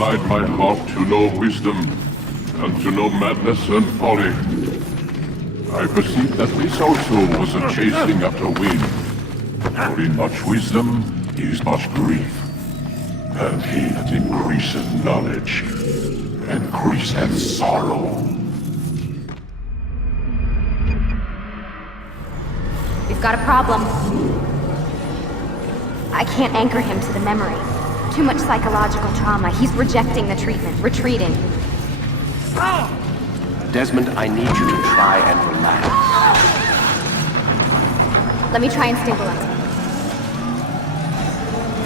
applied my heart to know wisdom, and to know madness and folly. I perceived that this also was a chasing after wind. For in much wisdom is much grief, and he that increaseth knowledge increaseth sorrow. We've got a problem. I can't anchor him to the memory. Too much psychological trauma. He's rejecting the treatment, retreating. Desmond, I need you to try and relax. Let me try and stabilize him.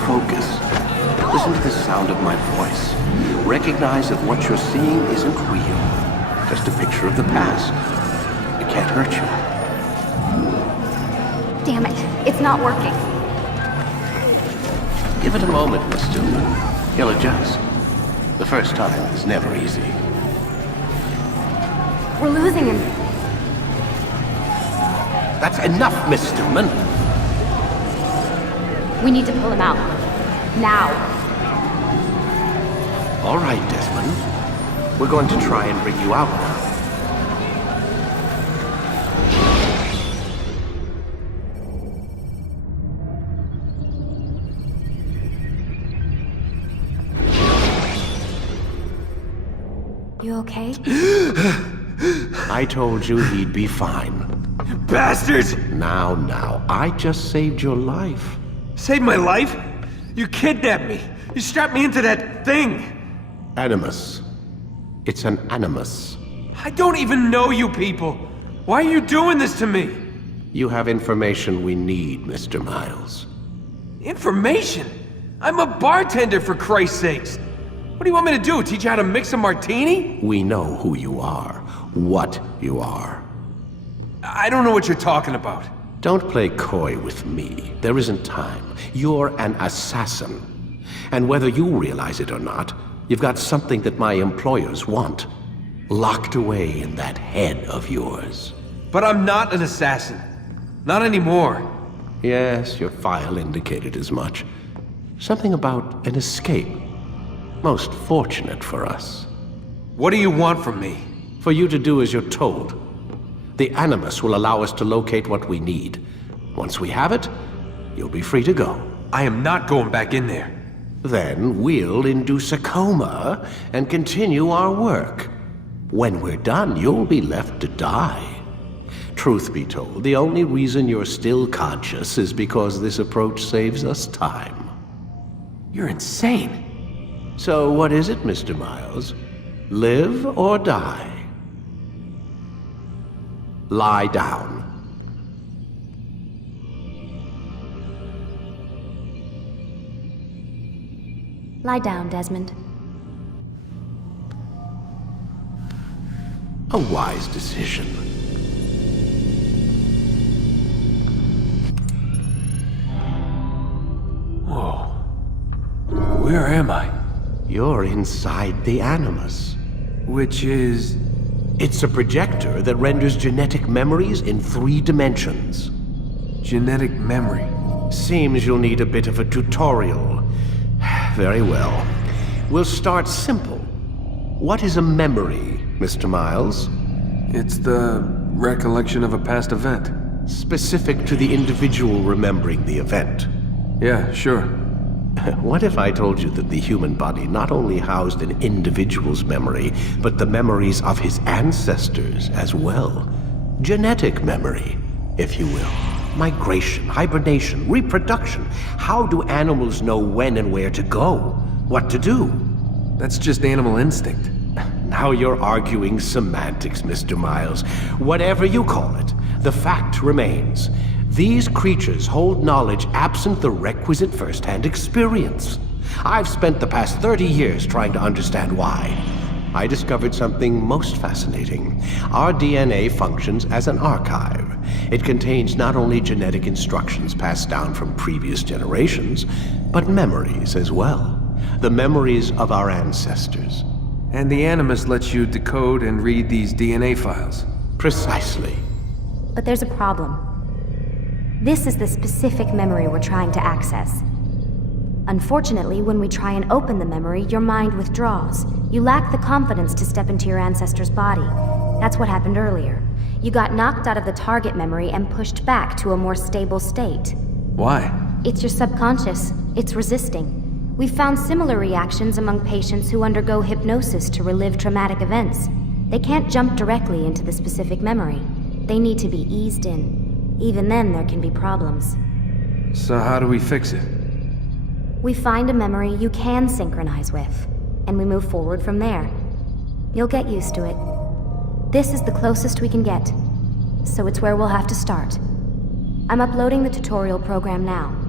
Focus. Listen to the sound of my voice. Recognize that what you're seeing isn't real. Just a picture of the past. It can't hurt you. Damn it, it's not working. Give it a moment, Miss Stillman. He'll adjust. The first time is never easy. We're losing him. That's enough, Miss Stillman. We need to pull him out. Now. All right, Desmond. We're going to try and bring you out now. You okay? I told you he'd be fine. You bastards! Now, I just saved your life. Saved my life? You kidnapped me. You strapped me into that thing. Animus. It's an animus. I don't even know you people. Why are you doing this to me? You have information we need, Mr. Miles. Information? I'm a bartender, for Christ's sakes. What do you want me to do? Teach you how to mix a martini? We know who you are, what you are. I don't know what you're talking about. Don't play coy with me. There isn't time. You're an assassin. And whether you realize it or not, you've got something that my employers want. Locked away in that head of yours. But I'm not an assassin. Not anymore. Yes, your file indicated as much. Something about an escape. Most fortunate for us. What do you want from me? For you to do as you're told. The Animus will allow us to locate what we need. Once we have it, you'll be free to go. I am not going back in there. Then we'll induce a coma and continue our work. When we're done, you'll be left to die. Truth be told, the only reason you're still conscious is because this approach saves us time. You're insane. So what is it, Mr. Miles? Live or die? Lie down. Lie down, Desmond. A wise decision. Whoa. Where am I? You're inside the Animus. Which is... It's a projector that renders genetic memories in 3 dimensions. genetic memory. Seems you'll need a bit of a tutorial. Very well. We'll start simple. What is a memory, Mr. Miles? It's the recollection of a past event. Specific to the individual remembering the event. Yeah, sure. What if I told you that the human body not only housed an individual's memory, but the memories of his ancestors as well? Genetic memory, if you will. Migration, hibernation, reproduction. How do animals know when and where to go? What to do? That's just animal instinct. Now you're arguing semantics, Mr. Miles. Whatever you call it, the fact remains. These creatures hold knowledge absent the requisite first-hand experience. I've spent the past 30 years trying to understand why. I discovered something most fascinating. Our DNA functions as an archive. It contains not only genetic instructions passed down from previous generations, but memories as well. The memories of our ancestors. And the Animus lets you decode and read these DNA files. Precisely. But there's a problem. This is the specific memory we're trying to access. Unfortunately, when we try and open the memory, your mind withdraws. You lack the confidence to step into your ancestor's body. That's what happened earlier. You got knocked out of the target memory and pushed back to a more stable state. Why? It's your subconscious. It's resisting. We've found similar reactions among patients who undergo hypnosis to relive traumatic events. They can't jump directly into the specific memory. They need to be eased in. Even then, there can be problems. So how do we fix it? We find a memory you can synchronize with, and we move forward from there. You'll get used to it. This is the closest we can get, so it's where we'll have to start. I'm uploading the tutorial program now.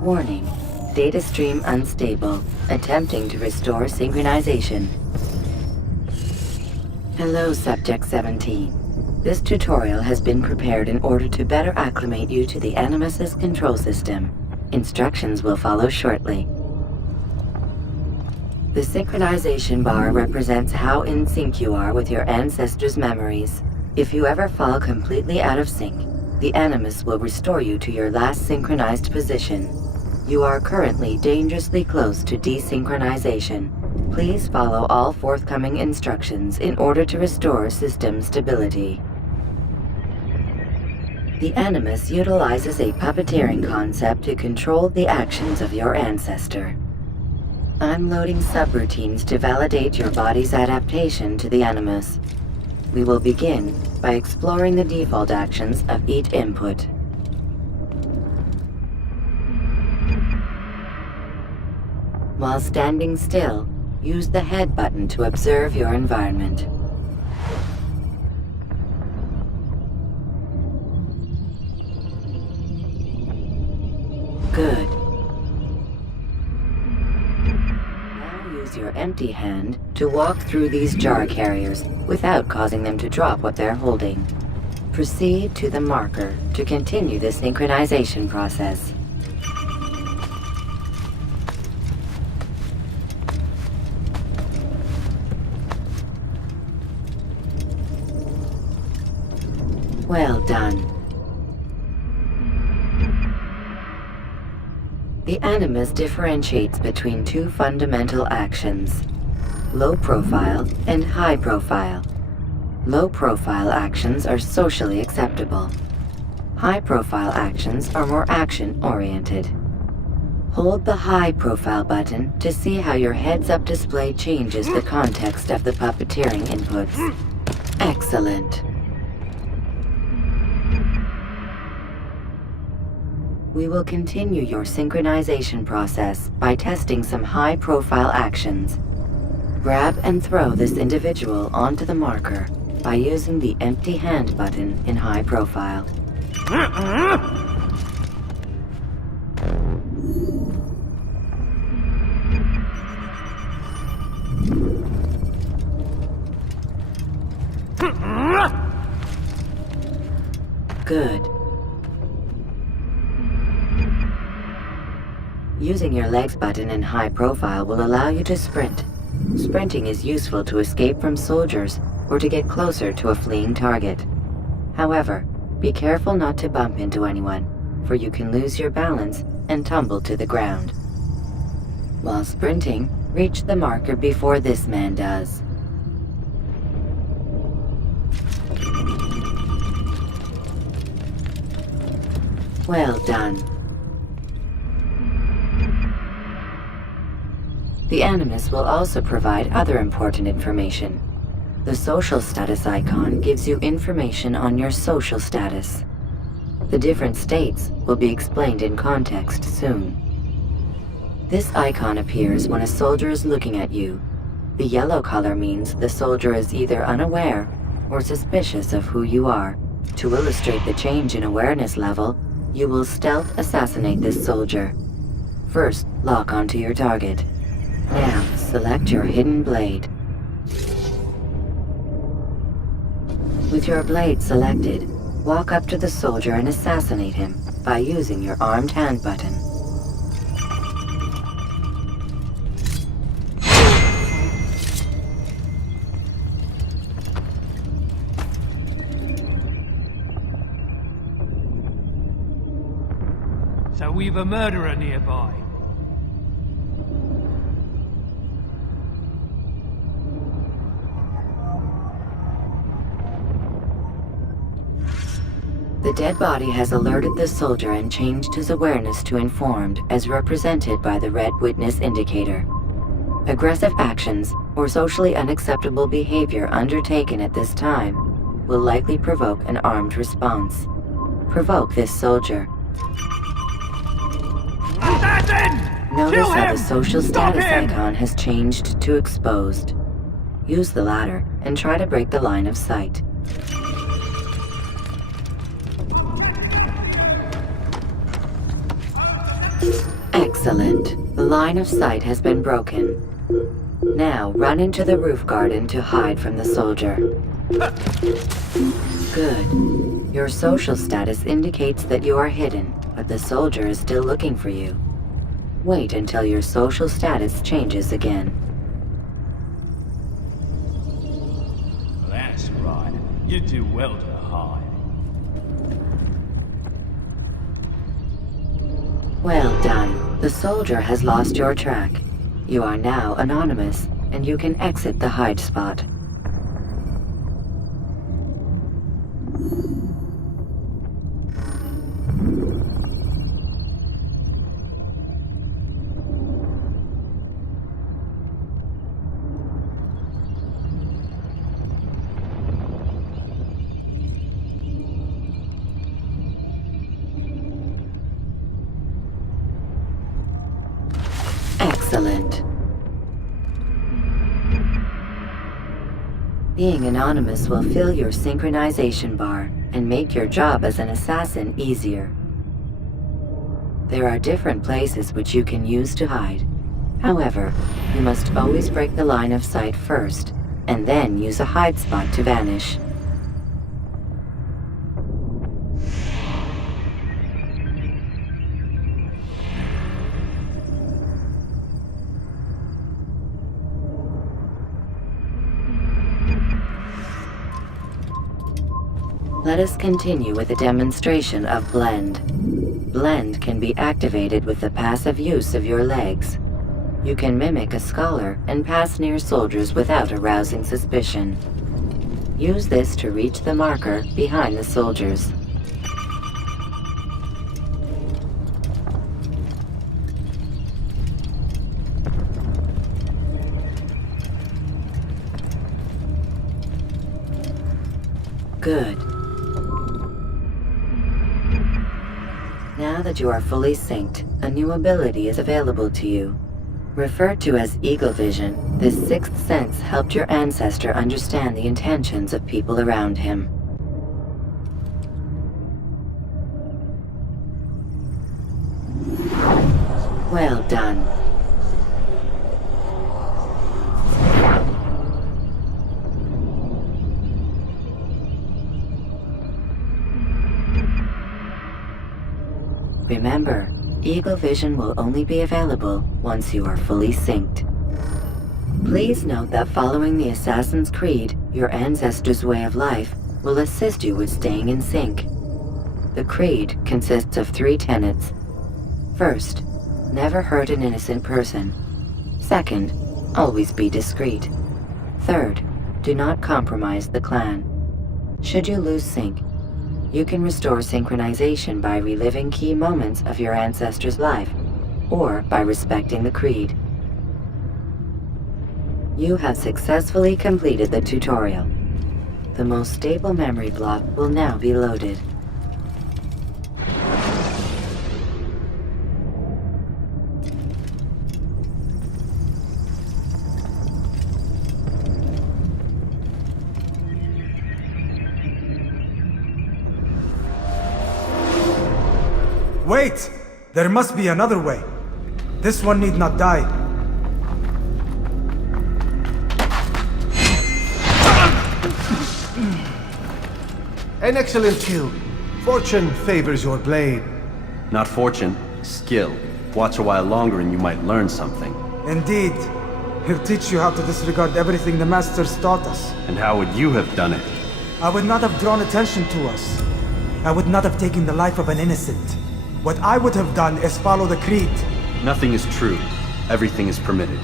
Warning. Data stream unstable. Attempting to restore synchronization. Hello, Subject 17. This tutorial has been prepared in order to better acclimate you to the Animus's control system. Instructions will follow shortly. The synchronization bar represents how in sync you are with your ancestors' memories. If you ever fall completely out of sync, the Animus will restore you to your last synchronized position. You are currently dangerously close to desynchronization. Please follow all forthcoming instructions in order to restore system stability. The Animus utilizes a puppeteering concept to control the actions of your ancestor. I'm loading subroutines to validate your body's adaptation to the Animus. We will begin by exploring the default actions of each input. While standing still, use the head button to observe your environment. Good. Now use your empty hand to walk through these jar carriers without causing them to drop what they're holding. Proceed to the marker to continue the synchronization process. Well done. The Animus differentiates between two fundamental actions: low profile and high profile. Low profile actions are socially acceptable. High profile actions are more action-oriented. Hold the high profile button to see how your heads-up display changes the context of the puppeteering inputs. Excellent. We will continue your synchronization process by testing some high-profile actions. Grab and throw this individual onto the marker by using the empty hand button in high profile. Good. Using your legs button in high profile will allow you to sprint. Sprinting is useful to escape from soldiers or to get closer to a fleeing target. However, be careful not to bump into anyone, for you can lose your balance and tumble to the ground. While sprinting, reach the marker before this man does. Well done. The Animus will also provide other important information. The social status icon gives you information on your social status. The different states will be explained in context soon. This icon appears when a soldier is looking at you. The yellow color means the soldier is either unaware or suspicious of who you are. To illustrate the change in awareness level, you will stealth assassinate this soldier. First, lock onto your target. Now, select your hidden blade. With your blade selected, walk up to the soldier and assassinate him by using your armed hand button. So we've a murderer nearby. The dead body has alerted the soldier and changed his awareness to informed, as represented by the red witness indicator. Aggressive actions or socially unacceptable behavior undertaken at this time will likely provoke an armed response. Provoke this soldier. Notice how the social status icon has changed to exposed. Use the latter and try to break the line of sight. Excellent. The line of sight has been broken. Now run into the roof garden to hide from the soldier. Good. Your social status indicates that you are hidden, but the soldier is still looking for you. Wait until your social status changes again. That's right. You do well to hide. Well done. The soldier has lost your track. You are now anonymous, and you can exit the hide spot. Excellent. Being anonymous will fill your synchronization bar and make your job as an assassin easier. There are different places which you can use to hide. However, you must always break the line of sight first, and then use a hide spot to vanish. Let us continue with a demonstration of Blend. Blend can be activated with the passive use of your legs. You can mimic a scholar and pass near soldiers without arousing suspicion. Use this to reach the marker behind the soldiers. Good. Now that you are fully synced, a new ability is available to you. Referred to as Eagle Vision, this sixth sense helped your ancestor understand the intentions of people around him. Well done. Remember, Eagle Vision will only be available once you are fully synced. Please note that following the Assassin's Creed, your ancestors' way of life will assist you with staying in sync. The Creed consists of 3 tenets. First, never hurt an innocent person. Second, always be discreet. Third, do not compromise the clan. Should you lose sync, you can restore synchronization by reliving key moments of your ancestor's life, or by respecting the Creed. You have successfully completed the tutorial. The most stable memory block will now be loaded. Wait! There must be another way. This one need not die. An excellent kill. Fortune favors your blade. Not fortune, skill. Watch a while longer and you might learn something. Indeed. He'll teach you how to disregard everything the Masters taught us. And how would you have done it? I would not have drawn attention to us. I would not have taken the life of an innocent. What I would have done is follow the creed. Nothing is true. Everything is permitted.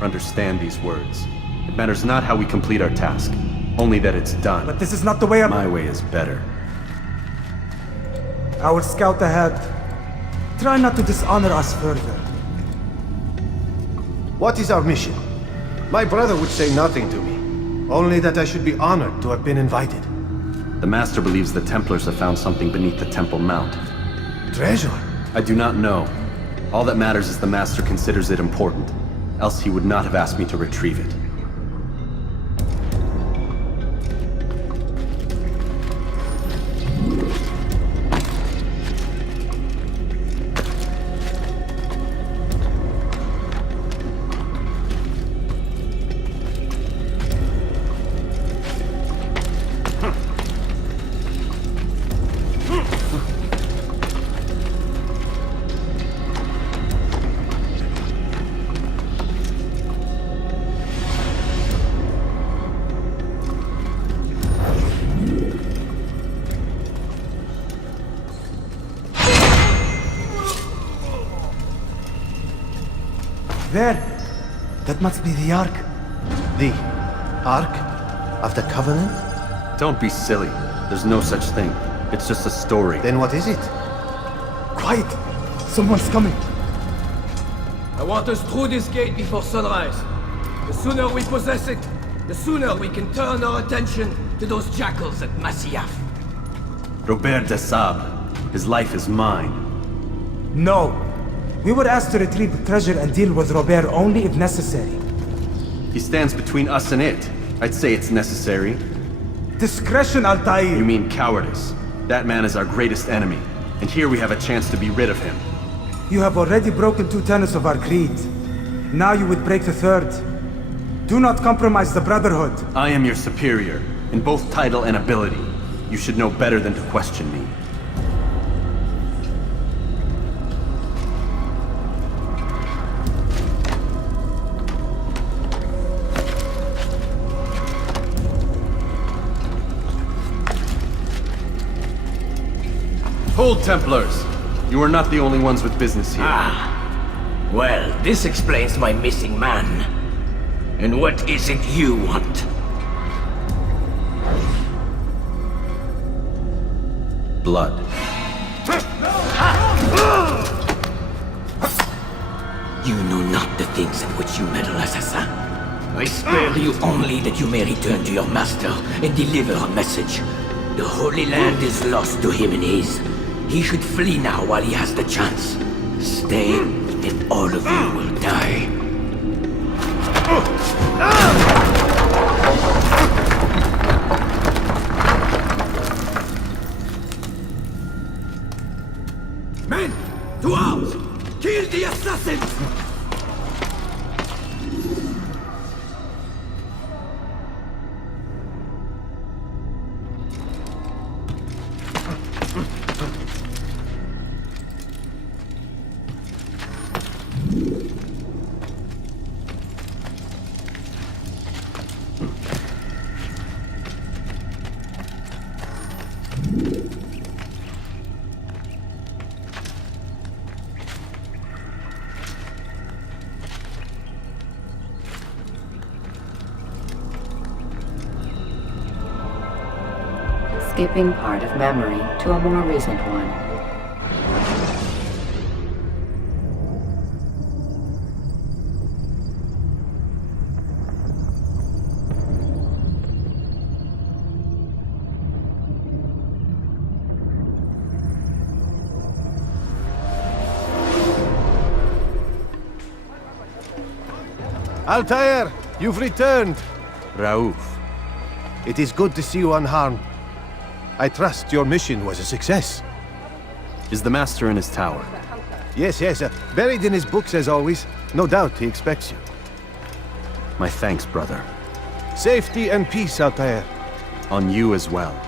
Understand these words. It matters not how we complete our task, only that it's done. But this is not the way My way is better. I will scout ahead. Try not to dishonor us further. What is our mission? My brother would say nothing to me. Only that I should be honored to have been invited. The Master believes the Templars have found something beneath the Temple Mount. Treasure? I do not know. All that matters is the Master considers it important. Else he would not have asked me to retrieve it. There! That must be the Ark. The Ark of the Covenant? Don't be silly. There's no such thing. It's just a story. Then what is it? Quiet! Someone's coming. I want us through this gate before sunrise. The sooner we possess it, the sooner we can turn our attention to those jackals at Masyaf. Robert de Sable. His life is mine. No. We were asked to retrieve the treasure and deal with Robert only if necessary. He stands between us and it. I'd say it's necessary. Discretion, Altaïr! You mean cowardice. That man is our greatest enemy, and here we have a chance to be rid of him. You have already broken 2 tenets of our creed. Now you would break the 3rd. Do not compromise the Brotherhood. I am your superior, in both title and ability. You should know better than to question me. Hold, Templars! You are not the only ones with business here. Well, this explains my missing man. And what is it you want? Blood. You know not the things in which you meddle, assassin. I spare you only that you may return to your master and deliver a message. The Holy Land is lost to him and his. He should flee now while he has the chance. Stay, and all of you will die. Men! To arms! Kill the assassins! Skipping part of memory to a more recent one. Altaïr, you've returned. Raouf. It is good to see you unharmed. I trust your mission was a success. Is the Master in his tower? Yes, buried in his books as always. No doubt he expects you. My thanks, brother. Safety and peace, Altaïr. On you as well.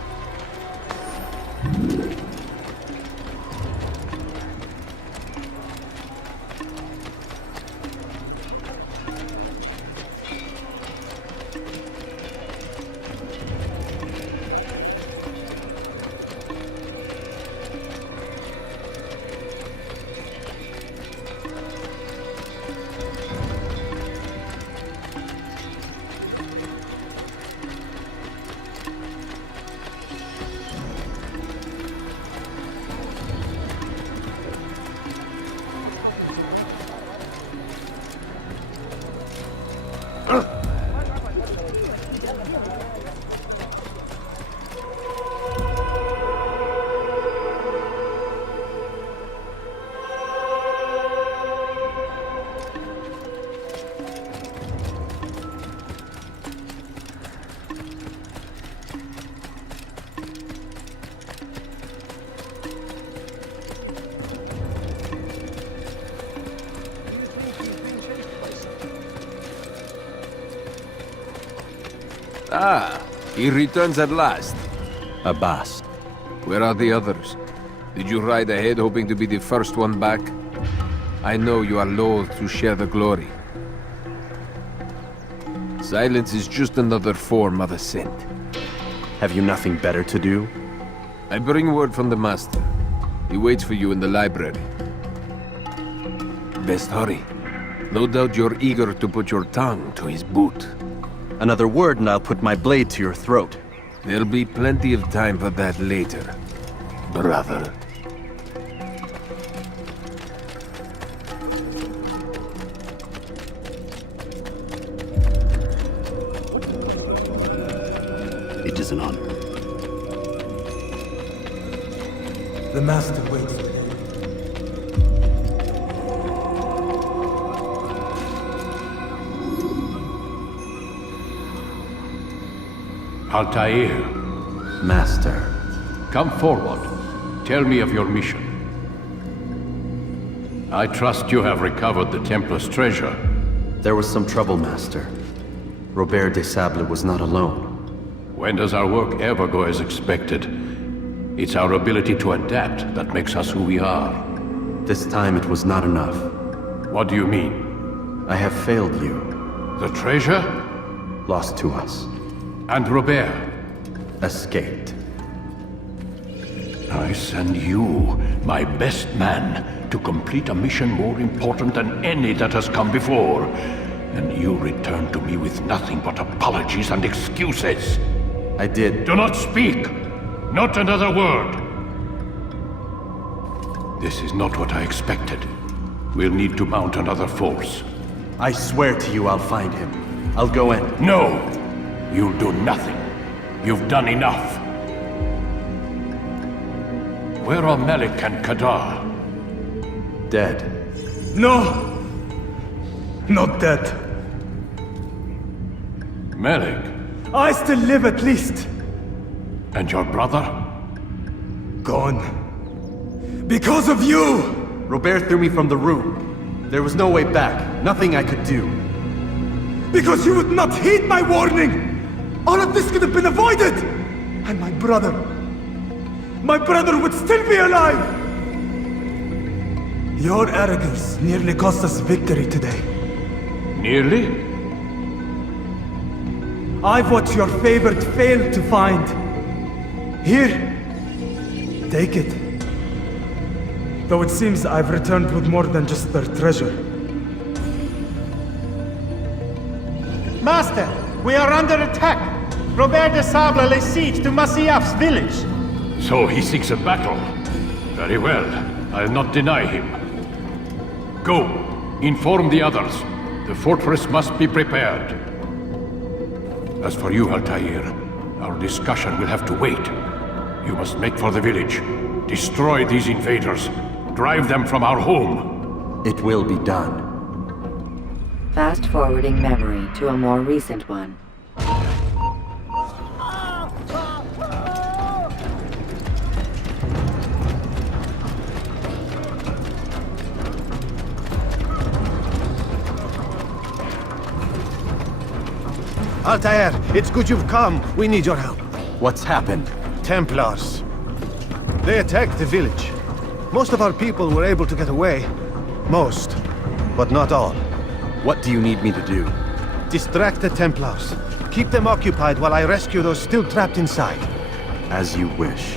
Ah, he returns at last. Abbas. Where are the others? Did you ride ahead hoping to be the first one back? I know you are loath to share the glory. Silence is just another form of assent. Have you nothing better to do? I bring word from the Master. He waits for you in the library. Best hurry. No doubt you're eager to put your tongue to his boot. Another word and I'll put my blade to your throat. There'll be plenty of time for that later, brother. It is an honor. The Master waits. Altaïr. Master. Come forward. Tell me of your mission. I trust you have recovered the Templars' treasure. There was some trouble, Master. Robert de Sable was not alone. When does our work ever go as expected? It's our ability to adapt that makes us who we are. This time it was not enough. What do you mean? I have failed you. The treasure? Lost to us. And Robert? Escaped. I send you, my best man, to complete a mission more important than any that has come before. And you return to me with nothing but apologies and excuses. I did. Do not speak! Not another word! This is not what I expected. We'll need to mount another force. I swear to you I'll find him. I'll go in. No! You'll do nothing. You've done enough. Where are Malik and Kadar? Dead. No! Not dead. Malik? I still live at least. And your brother? Gone. Because of you! Robert threw me from the room. There was no way back. Nothing I could do. Because you would not heed my warning! All of this could have been avoided! And my brother would still be alive! Your arrogance nearly cost us victory today. Nearly? I've what your favorite failed to find. Here, take it. Though it seems I've returned with more than just their treasure. Master, we are under attack. Robert de Sable lays siege to Masyaf's village. So he seeks a battle. Very well. I'll not deny him. Go. Inform the others. The fortress must be prepared. As for you, Altaïr, our discussion will have to wait. You must make for the village. Destroy these invaders. Drive them from our home. It will be done. Fast-forwarding memory to a more recent one. Altaïr, it's good you've come. We need your help. What's happened? Templars. They attacked the village. Most of our people were able to get away. Most, but not all. What do you need me to do? Distract the Templars. Keep them occupied while I rescue those still trapped inside. As you wish.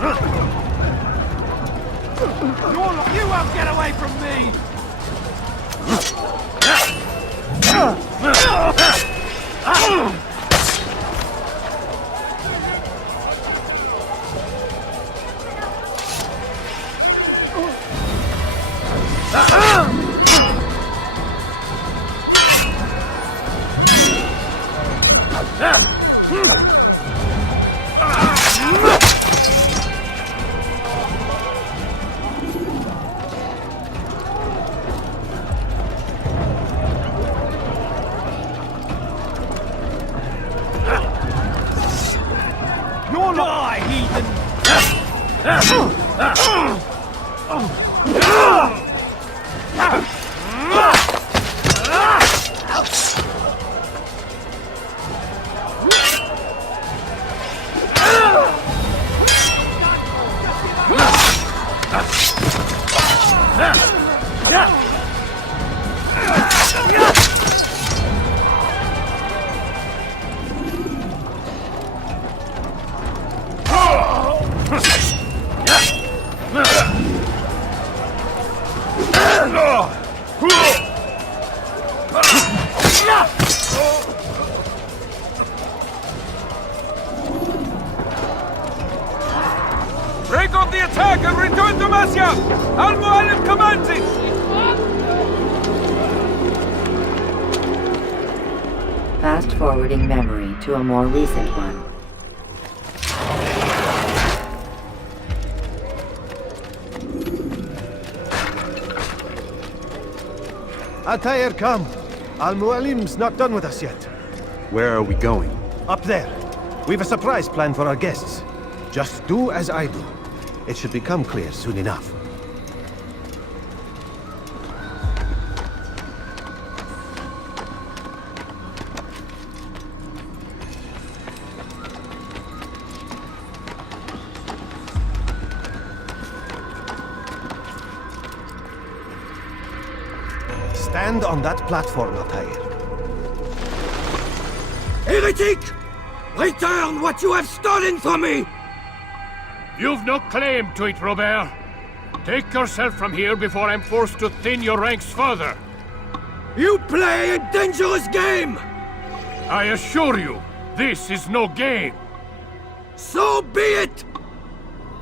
You won't get away from me! Break off the attack and return to Masya! Al-Mu'allim commands it! Fast-forwarding memory to a more recent one. Altaïr, come. Al-Mu'allim's not done with us yet. Where are we going? Up there. We've a surprise plan for our guests. Just do as I do. It should become clear soon enough. Stand on that platform, Altaïr. Heretic! Return what you have stolen from me! You've no claim to it, Robert. Take yourself from here before I'm forced to thin your ranks further. You play a dangerous game! I assure you, this is no game. So be it!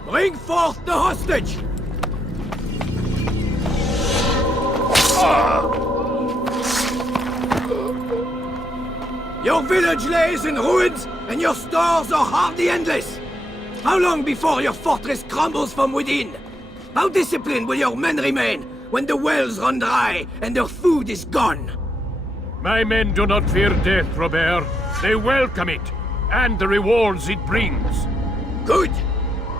Bring forth the hostage! Your village lays in ruins, and your stores are hardly endless. How long before your fortress crumbles from within? How disciplined will your men remain when the wells run dry and their food is gone? My men do not fear death, Robert. They welcome it, and the rewards it brings. Good!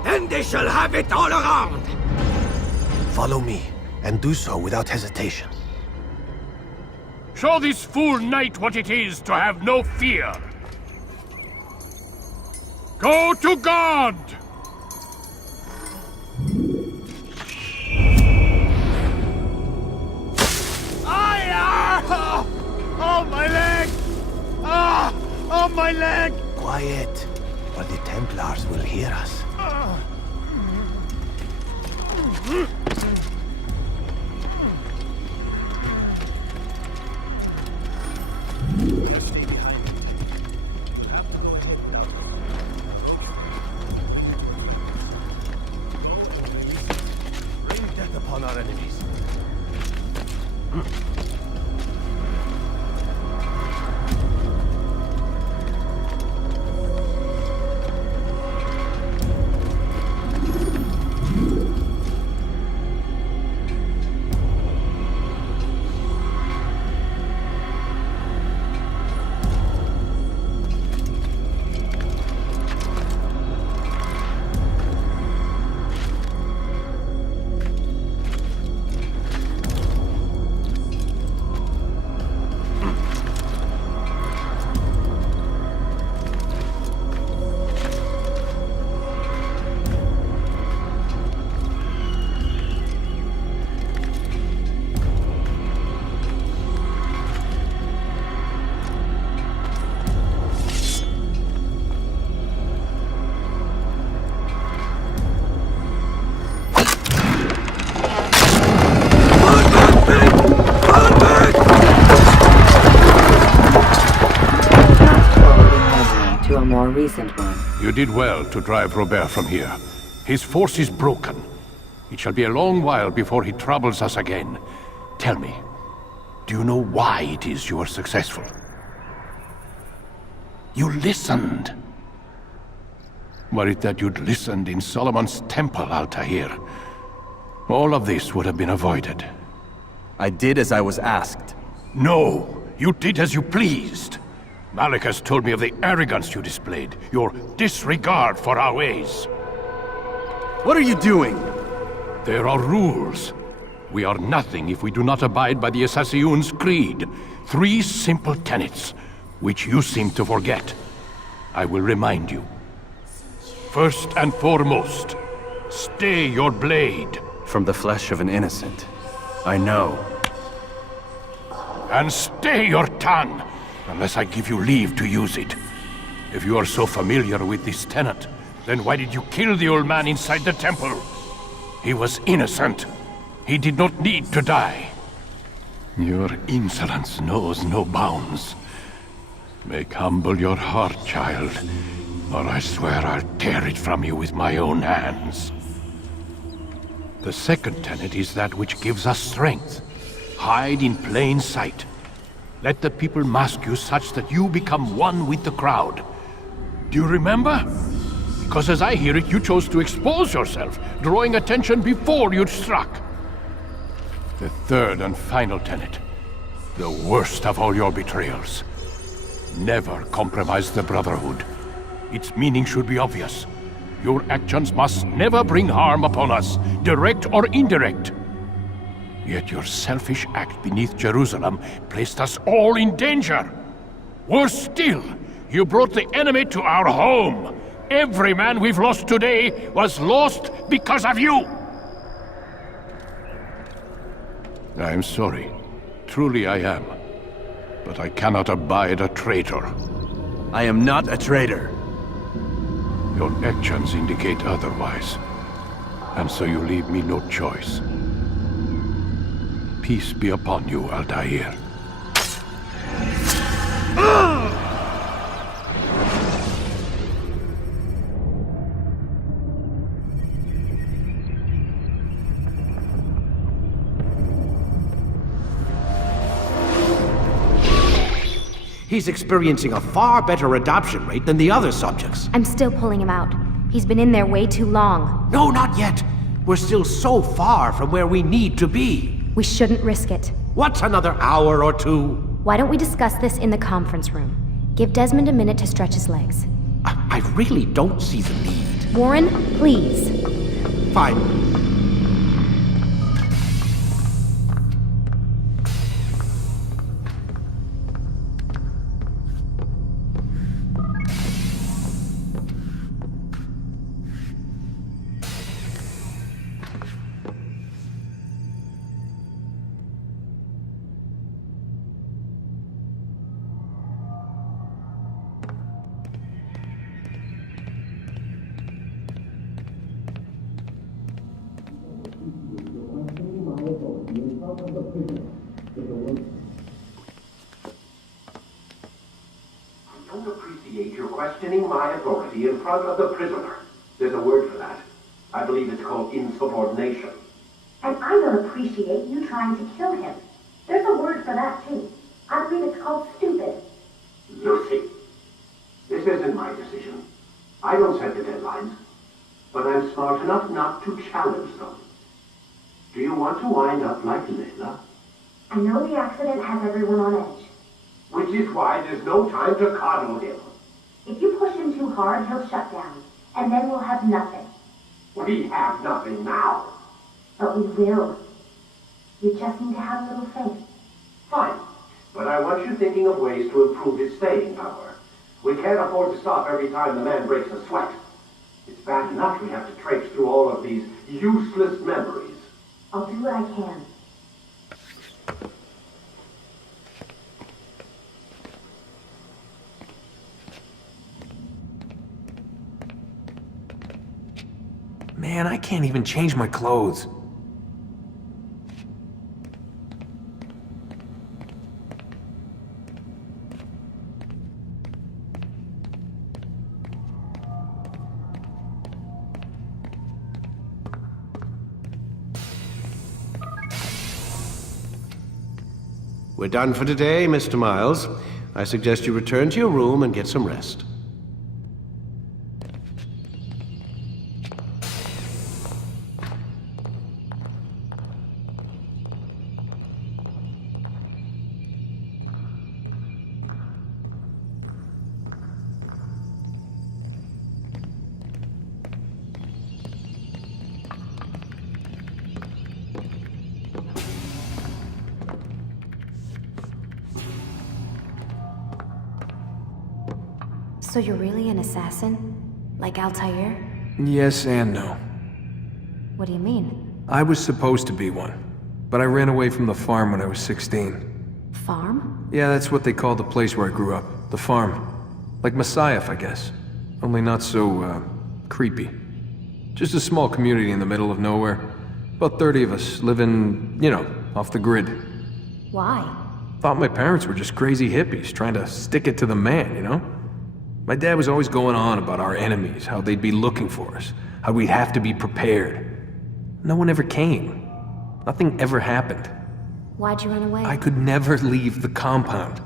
Then they shall have it all around! Follow me, and do so without hesitation. Show this fool knight what it is to have no fear. Go to God! Oh, my leg! Ah! Oh, my leg! Quiet, or the Templars will hear us. Bring death upon our enemies. recent one. You did well to drive Robert from here. His force is broken. It shall be a long while before he troubles us again. Tell me, do you know why it is you were successful? You listened. Were it that you'd listened in Solomon's temple, Altaïr, all of this would have been avoided. I did as I was asked. No, you did as you pleased. Malik has told me of the arrogance you displayed, your disregard for our ways. What are you doing? There are rules. We are nothing if we do not abide by the Assassin's creed. 3 simple tenets, which you seem to forget. I will remind you. First and foremost, stay your blade. From the flesh of an innocent. I know. And stay your tongue, unless I give you leave to use it. If you are so familiar with this tenet, then why did you kill the old man inside the temple? He was innocent. He did not need to die. Your insolence knows no bounds. Make humble your heart, child, or I swear I'll tear it from you with my own hands. The second tenet is that which gives us strength. Hide in plain sight. Let the people mask you such that you become one with the crowd. Do you remember? Because as I hear it, you chose to expose yourself, drawing attention before you'd struck. The third and final tenet. The worst of all your betrayals. Never compromise the Brotherhood. Its meaning should be obvious. Your actions must never bring harm upon us, direct or indirect. Yet your selfish act beneath Jerusalem placed us all in danger. Worse still, you brought the enemy to our home. Every man we've lost today was lost because of you. I am sorry. Truly I am. But I cannot abide a traitor. I am not a traitor. Your actions indicate otherwise. And so you leave me no choice. Peace be upon you, Altaïr. He's experiencing a far better adoption rate than the other subjects. I'm still pulling him out. He's been in there way too long. No, not yet. We're still so far from where we need to be. We shouldn't risk it. What's another hour or two? Why don't we discuss this in the conference room? Give Desmond a minute to stretch his legs. I really don't see the need. Warren, please. Fine. Questioning my authority in front of the prisoner. There's a word for that. I believe it's called insubordination. And I don't appreciate you trying to kill him. There's a word for that, too. I believe it's called stupid. Lucy, this isn't my decision. I don't set the deadlines. But I'm smart enough not to challenge them. Do you want to wind up like Layla? I know the accident has everyone on edge. Which is why there's no time to coddle him. If you push him too hard, he'll shut down. And then we'll have nothing. We have nothing now. But we will. You just need to have a little faith. Fine. But I want you thinking of ways to improve his staying power. We can't afford to stop every time the man breaks a sweat. It's bad enough we have to traipse through all of these useless memories. I'll do what I can. Man, I can't even change my clothes. We're done for today, Mr. Miles. I suggest you return to your room and get some rest. So you're really an assassin? Like Altaïr? Yes and no. What do you mean? I was supposed to be one, but I ran away from the farm when I was 16. Farm? Yeah, that's what they called the place where I grew up. The farm. Like Messiah, I guess. Only not so, creepy. Just a small community in the middle of nowhere. About 30 of us, living, you know, off the grid. Why? Thought my parents were just crazy hippies, trying to stick it to the man, you know? My dad was always going on about our enemies, how they'd be looking for us, how we'd have to be prepared. No one ever came. Nothing ever happened. Why'd you run away? I could never leave the compound.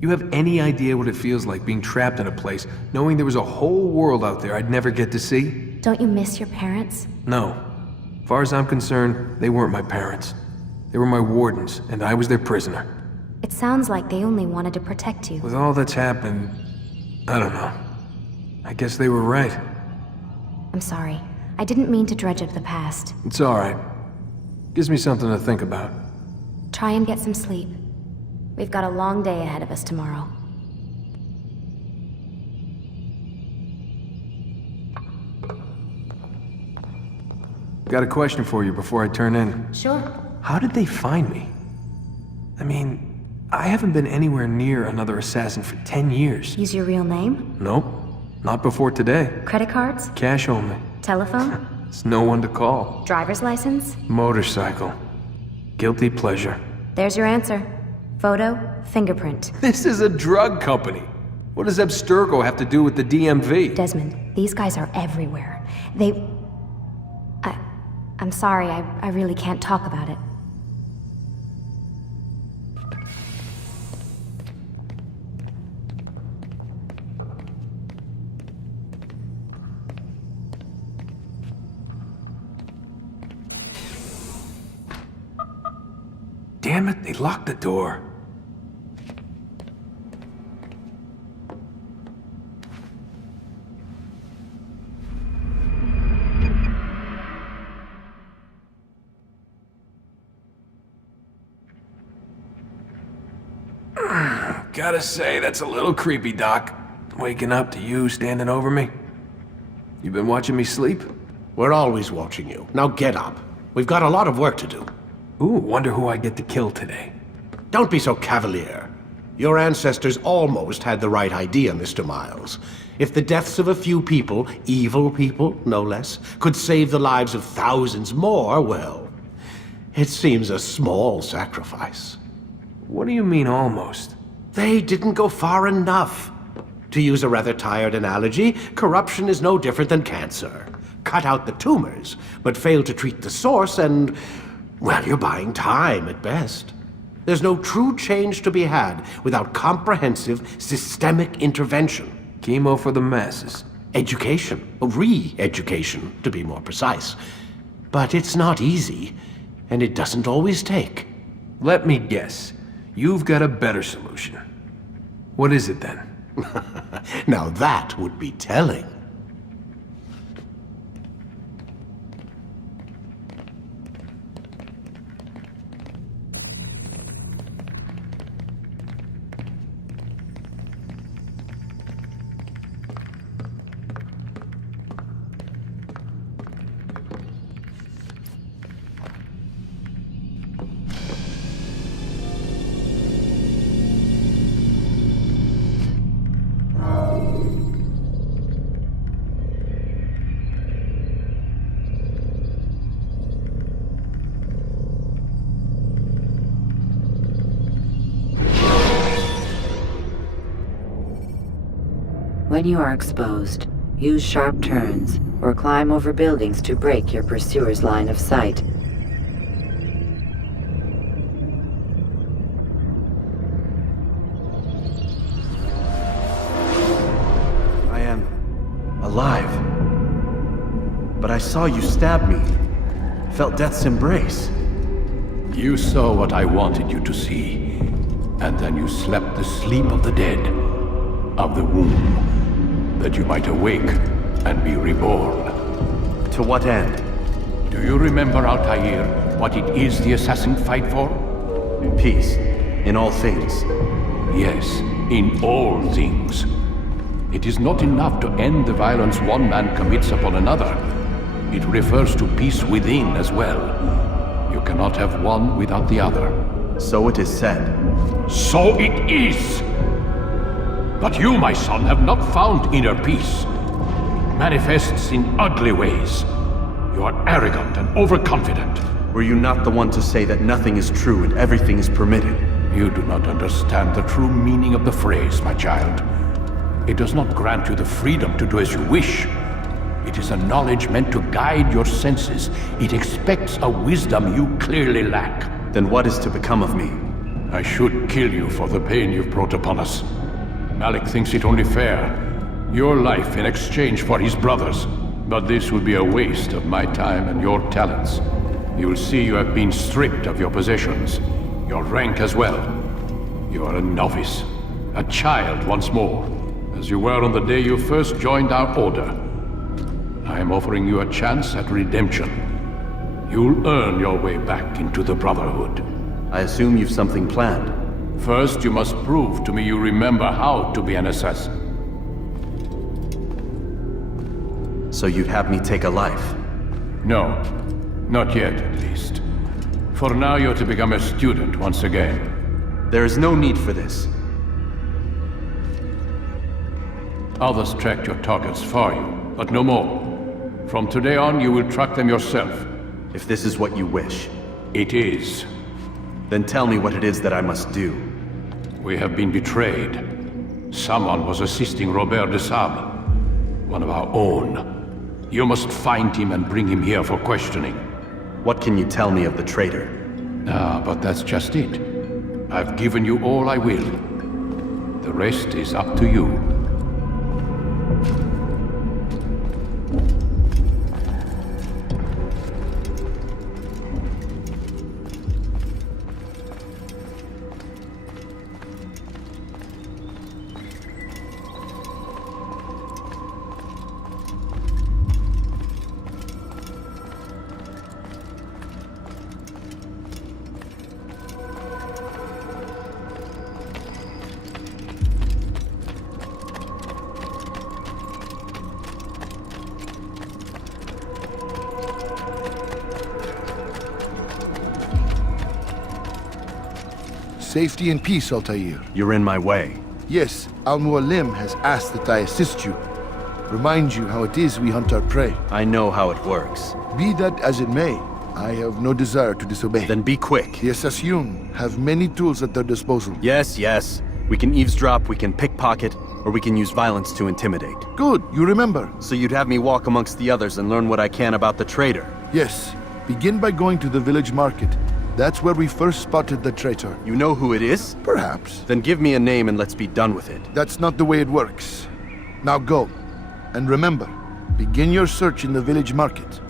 You have any idea what it feels like being trapped in a place, knowing there was a whole world out there I'd never get to see? Don't you miss your parents? No. As far as I'm concerned, they weren't my parents. They were my wardens, and I was their prisoner. It sounds like they only wanted to protect you. With all that's happened, I don't know. I guess they were right. I'm sorry. I didn't mean to dredge up the past. It's alright. Gives me something to think about. Try and get some sleep. We've got a long day ahead of us tomorrow. Got a question for you before I turn in. Sure. How did they find me? I mean, I haven't been anywhere near another assassin for 10 years. Use your real name? Nope. Not before today. Credit cards? Cash only. Telephone? There's no one to call. Driver's license? Motorcycle. Guilty pleasure. There's your answer. Photo, fingerprint. This is a drug company. What does Abstergo have to do with the DMV? Desmond, these guys are everywhere. I'm sorry, I really can't talk about it. Damn it, they locked the door. Gotta say, that's a little creepy, Doc. Waking up to you standing over me. You been watching me sleep? We're always watching you. Now get up. We've got a lot of work to do. Ooh, wonder who I get to kill today. Don't be so cavalier. Your ancestors almost had the right idea, Mr. Miles. If the deaths of a few people, evil people, no less, could save the lives of thousands more, well, it seems a small sacrifice. What do you mean, almost? They didn't go far enough. To use a rather tired analogy, corruption is no different than cancer. Cut out the tumors, but fail to treat the source and, well, you're buying time at best. There's no true change to be had without comprehensive, systemic intervention. Chemo for the masses. Education. Re-education, to be more precise. But it's not easy, and it doesn't always take. Let me guess. You've got a better solution. What is it then? Now that would be telling. When you are exposed, use sharp turns or climb over buildings to break your pursuer's line of sight. But I saw you stab me. Felt death's embrace. You saw what I wanted you to see. And then you slept the sleep of the dead, of the womb, that you might awake and be reborn. To what end? Do you remember, Altaïr, what it is the assassin fight for? Peace. In all things. Yes, in all things. It is not enough to end the violence one man commits upon another. It refers to peace within as well. You cannot have one without the other. So it is said. So it is! But you, my son, have not found inner peace. It manifests in ugly ways. You are arrogant and overconfident. Were you not the one to say that nothing is true and everything is permitted? You do not understand the true meaning of the phrase, my child. It does not grant you the freedom to do as you wish. It is a knowledge meant to guide your senses. It expects a wisdom you clearly lack. Then what is to become of me? I should kill you for the pain you've brought upon us. Malik thinks it only fair. Your life in exchange for his brother's. But this would be a waste of my time and your talents. You will see you have been stripped of your possessions. Your rank as well. You are a novice. A child once more. As you were on the day you first joined our order. I am offering you a chance at redemption. You'll earn your way back into the Brotherhood. I assume you've something planned. First, you must prove to me you remember how to be an assassin. So you'd have me take a life? No. Not yet, at least. For now, you're to become a student once again. There is no need for this. Others tracked your targets for you, but no more. From today on, you will track them yourself. If this is what you wish. It is. Then tell me what it is that I must do. We have been betrayed. Someone was assisting Robert de Sable, one of our own. You must find him and bring him here for questioning. What can you tell me of the traitor? But that's just it. I've given you all I will. The rest is up to you. Safety and peace, Altaïr. You're in my way. Yes, Al-Mualim has asked that I assist you. Remind you how it is we hunt our prey. I know how it works. Be that as it may, I have no desire to disobey. Then be quick. The Hashshashin have many tools at their disposal. Yes. We can eavesdrop, we can pickpocket, or we can use violence to intimidate. Good, you remember. So you'd have me walk amongst the others and learn what I can about the traitor? Yes. Begin by going to the village market. That's where we first spotted the traitor. You know who it is? Perhaps. Then give me a name and let's be done with it. That's not the way it works. Now go. And remember, begin your search in the village market.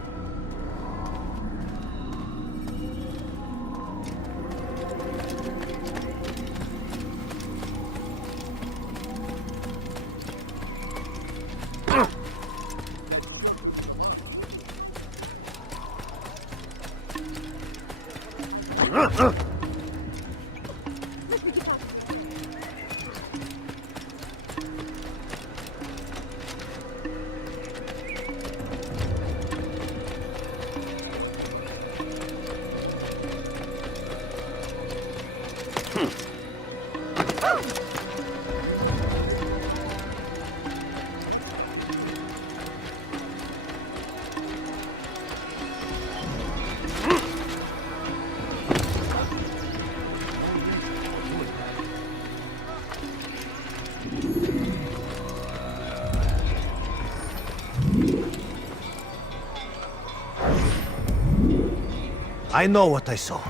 I know what I saw.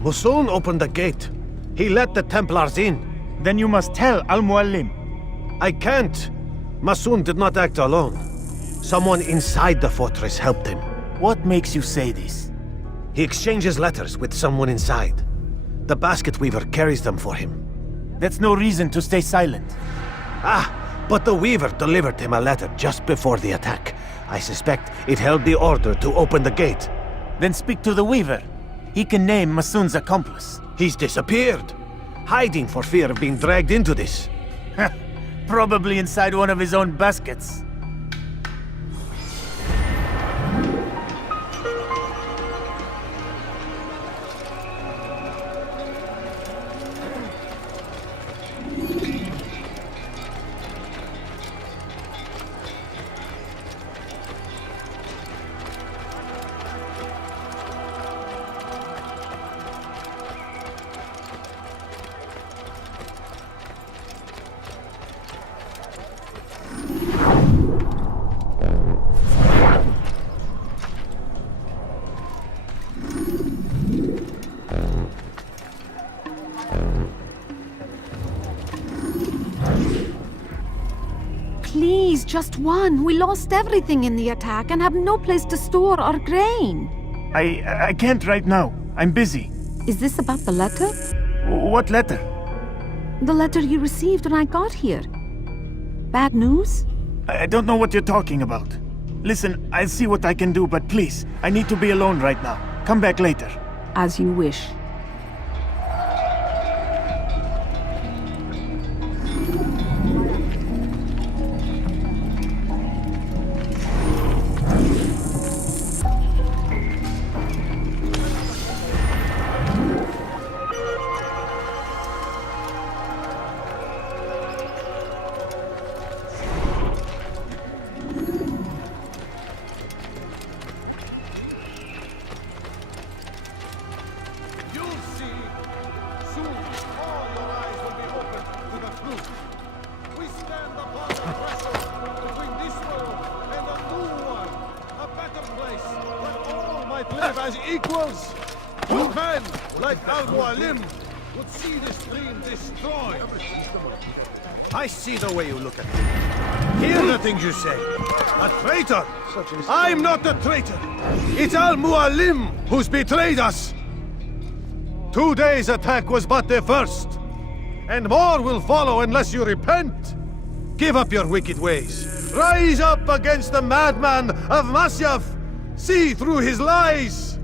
Musoon opened the gate. He let the Templars in. Then you must tell Al-Mualim. I can't. Masoon did not act alone. Someone inside the fortress helped him. What makes you say this? He exchanges letters with someone inside. The basket weaver carries them for him. That's no reason to stay silent. But the weaver delivered him a letter just before the attack. I suspect it held the order to open the gate. Then speak to the weaver. He can name Masun's accomplice. He's disappeared, hiding for fear of being dragged into this. Probably inside one of his own baskets. Please, just one. We lost everything in the attack and have no place to store our grain. I can't right now. I'm busy. Is this about the letter? What letter? The letter you received when I got here. Bad news? I don't know what you're talking about. Listen, I'll see what I can do, but please, I need to be alone right now. Come back later. As you wish. As equals, two men like Al-Mualim would see this dream destroyed. I see the way you look at me. Hear the things you say. A traitor! I'm not a traitor. It's Al-Mualim who's betrayed us. Today's attack was but the first. And more will follow unless you repent. Give up your wicked ways. Rise up against the madman of Masyaf. See through his lies.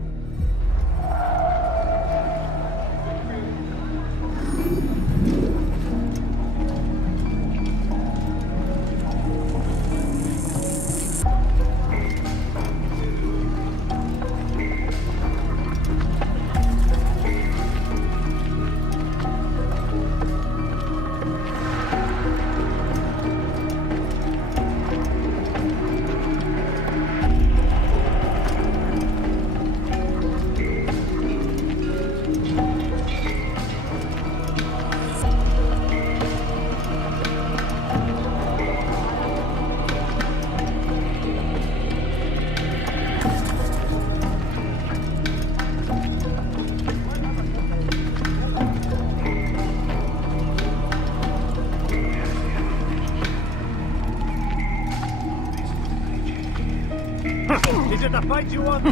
Is it a fight you want?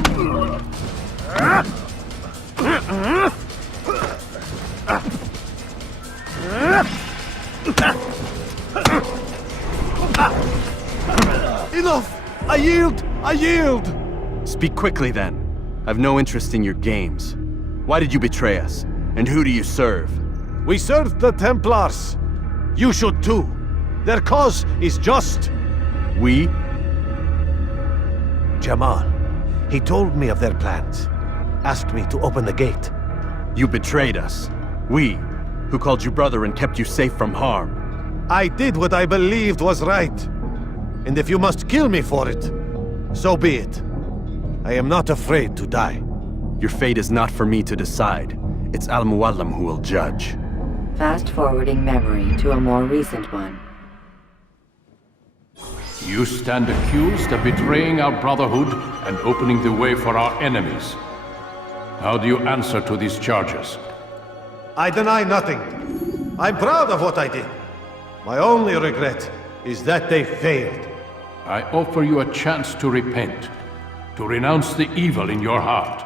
Enough! I yield! I yield! Speak quickly then. I've no interest in your games. Why did you betray us? And who do you serve? We serve the Templars. You should too. Their cause is just. We? Jamal. He told me of their plans. Asked me to open the gate. You betrayed us. We, who called you brother and kept you safe from harm. I did what I believed was right. And if you must kill me for it, so be it. I am not afraid to die. Your fate is not for me to decide. It's Al-Mualim who will judge. Fast-forwarding memory to a more recent one. You stand accused of betraying our Brotherhood and opening the way for our enemies. How do you answer to these charges? I deny nothing. I'm proud of what I did. My only regret is that they failed. I offer you a chance to repent, to renounce the evil in your heart.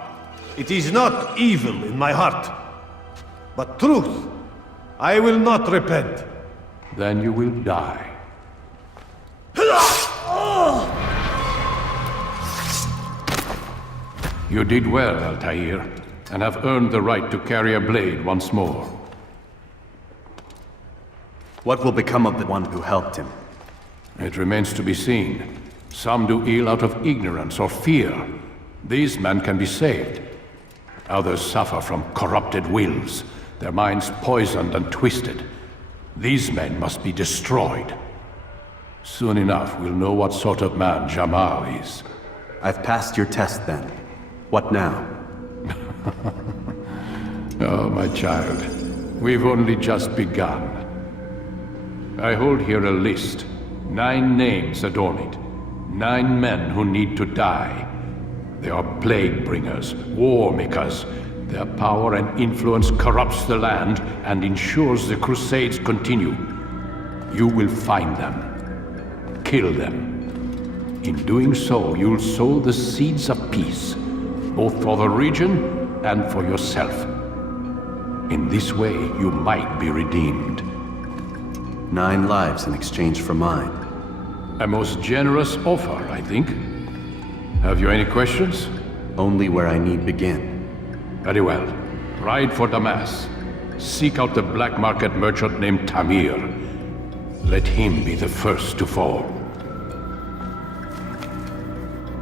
It is not evil in my heart, but truth. I will not repent. Then you will die. You did well, Altaïr, and have earned the right to carry a blade once more. What will become of the one who helped him? It remains to be seen. Some do ill out of ignorance or fear. These men can be saved. Others suffer from corrupted wills, their minds poisoned and twisted. These men must be destroyed. Soon enough, we'll know what sort of man Jamal is. I've passed your test then. What now? Oh, my child. We've only just begun. I hold here a list. 9 names adorn it. 9 men who need to die. They are plague bringers, war makers. Their power and influence corrupts the land and ensures the Crusades continue. You will find them. Kill them. In doing so, you'll sow the seeds of peace, both for the region and for yourself. In this way, you might be redeemed. 9 lives in exchange for mine. A most generous offer, I think. Have you any questions? Only where I need begin. Very well. Ride for Damas. Seek out the black market merchant named Tamir. Let him be the first to fall.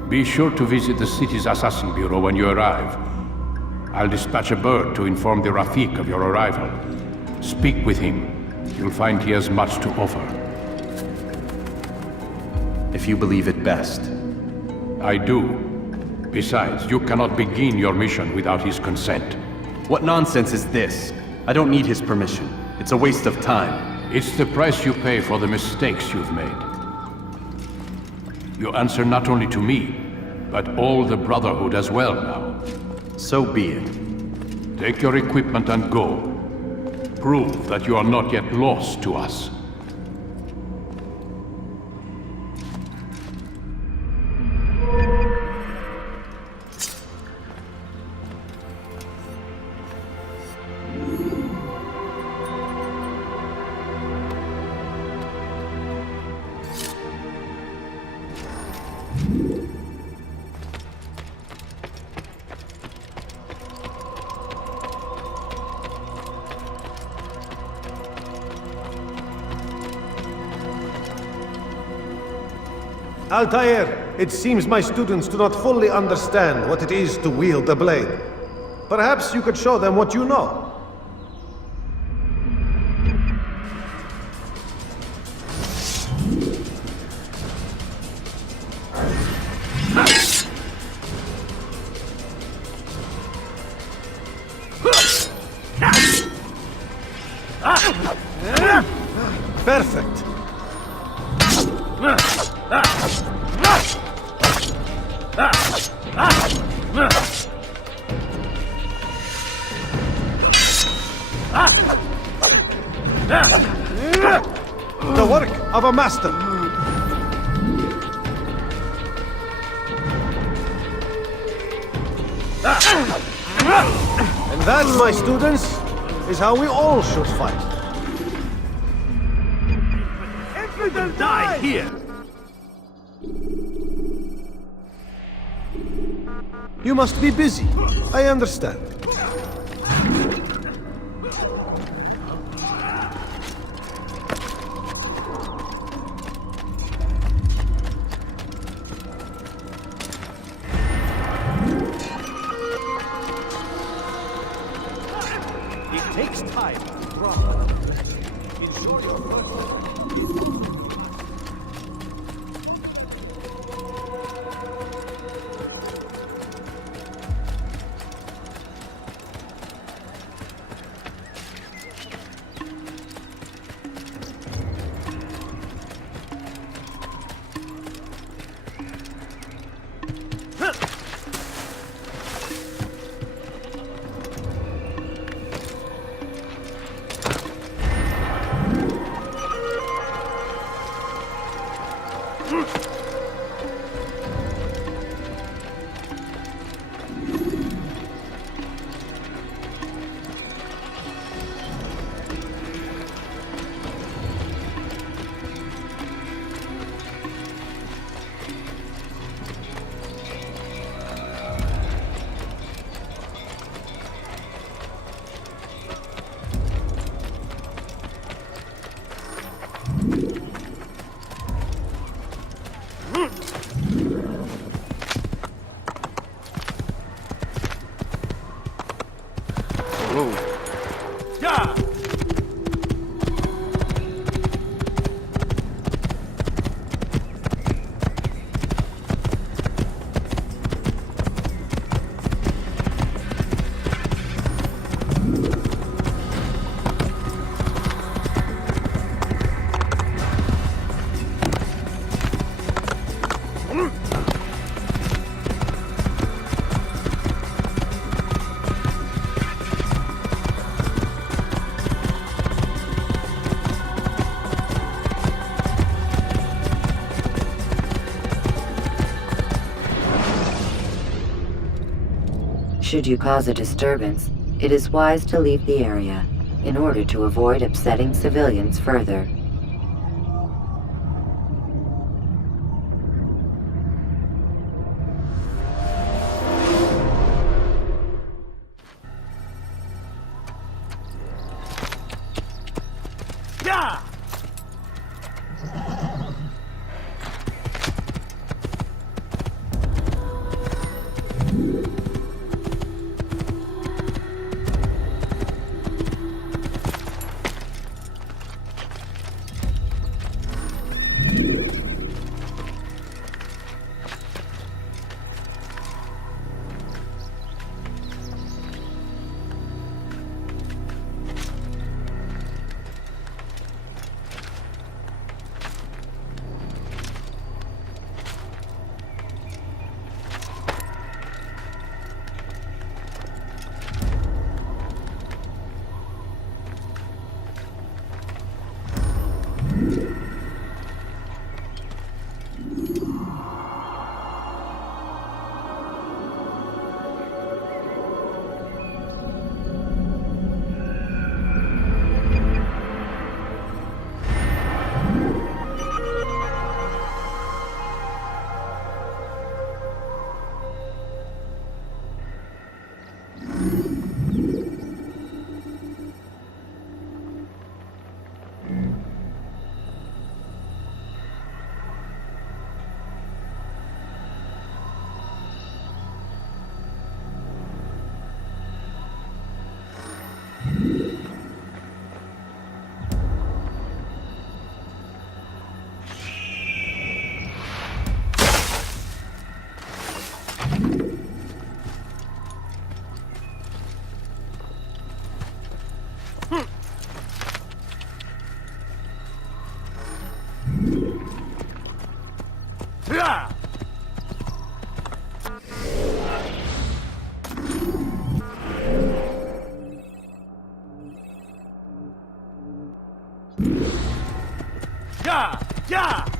Be sure to visit the city's assassin bureau when you arrive. I'll dispatch a bird to inform the Rafik of your arrival. Speak with him. You'll find he has much to offer. If you believe it best. I do. Besides, you cannot begin your mission without his consent. What nonsense is this? I don't need his permission. It's a waste of time. It's the price you pay for the mistakes you've made. You answer not only to me, but all the Brotherhood as well now. So be it. Take your equipment and go. Prove that you are not yet lost to us. Altaïr, it seems my students do not fully understand what it is to wield a blade. Perhaps you could show them what you know. Perfect. The work of a master. And that, my students, is how we all should fight. Everyone die here! You must be busy. I understand. It takes time to draw. Ensure your first... Whoa. Yeah! Should you cause a disturbance, it is wise to leave the area in order to avoid upsetting civilians further. Yeah! Yeah! Yeah!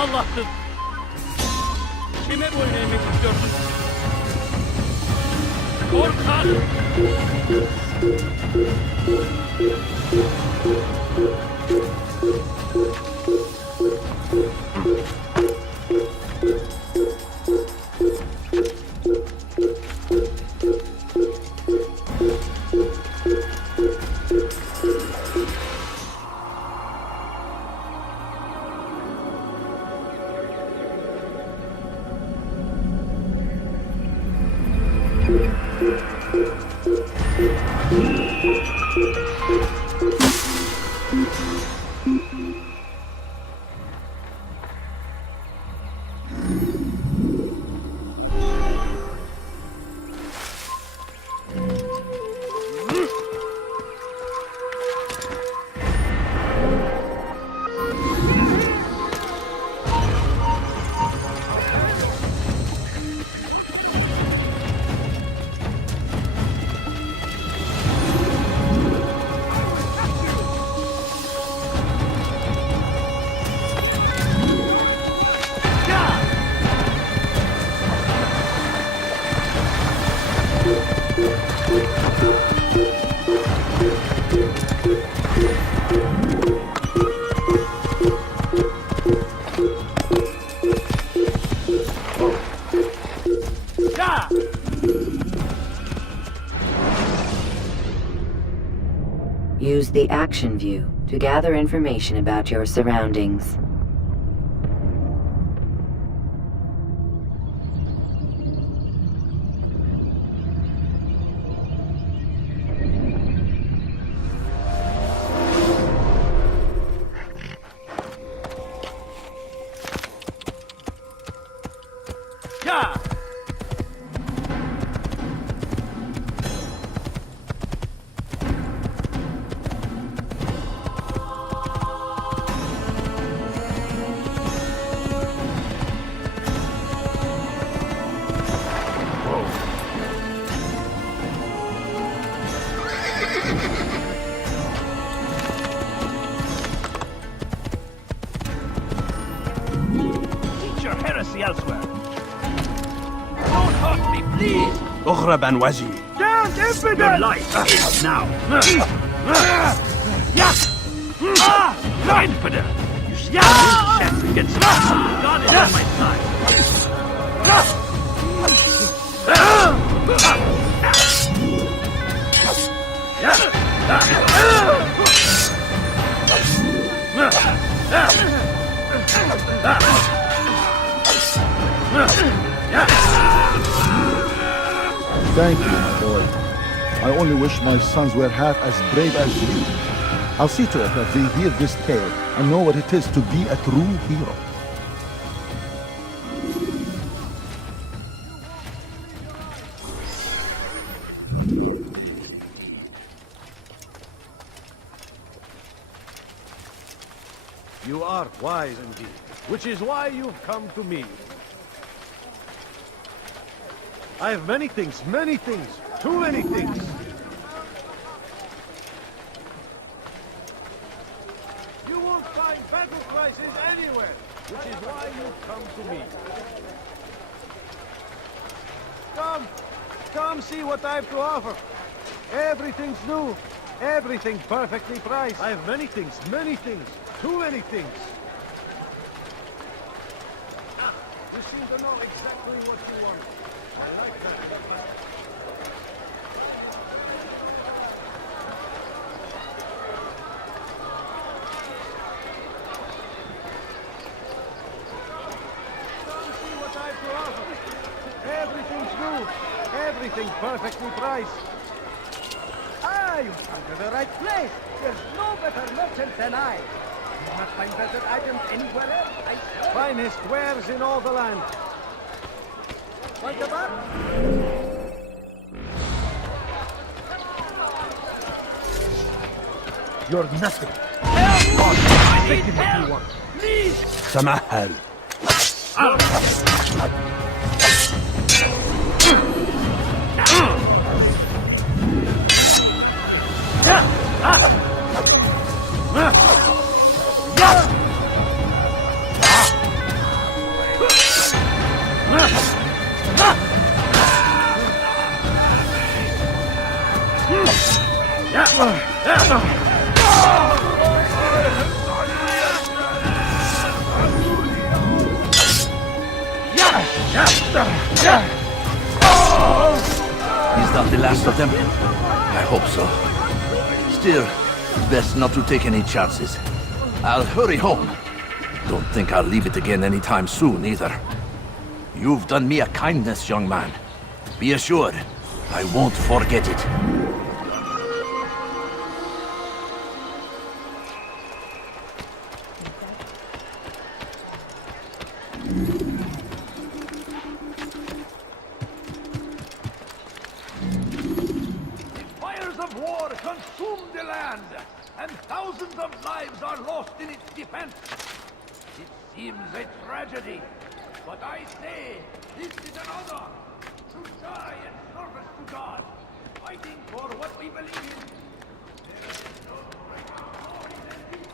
Allah'tır. Kime boyun eğmek istiyorsun? Korkak! Use the action view to gather information about your surroundings. Oghraban Wazi. Stand, infidel! Your life ends now. Infidel! You stand in against God. God is on my side. Thank you, my boy. I only wish my sons were half as brave as you. I'll see to it that they hear this tale and know what it is to be a true hero. You are wise indeed, which is why you've come to me. I have many things, too many things. You won't find battle prices anywhere, which is why you've come to me. Come see what I have to offer. Everything's new, everything perfectly priced. I have many things, too many things. You seem to know exactly what you want. I like that. Come see what I have to offer. Everything's new, everything perfectly priced. You've come to the right place. There's no better merchant than I. You must find better items anywhere else, I swear. Finest wares in all the land. Want a bar? You're nothing. I need help! Please! Samahal. Is that the last of them? I hope so. Still, best not to take any chances. I'll hurry home. Don't think I'll leave it again anytime soon, either. You've done me a kindness, young man. Be assured, I won't forget it. Fires of war consume the land, and thousands of lives are lost in its defense. It seems a tragedy, but I say this is an honor to die in service to God, fighting for what we believe in. There is no greater glory than this.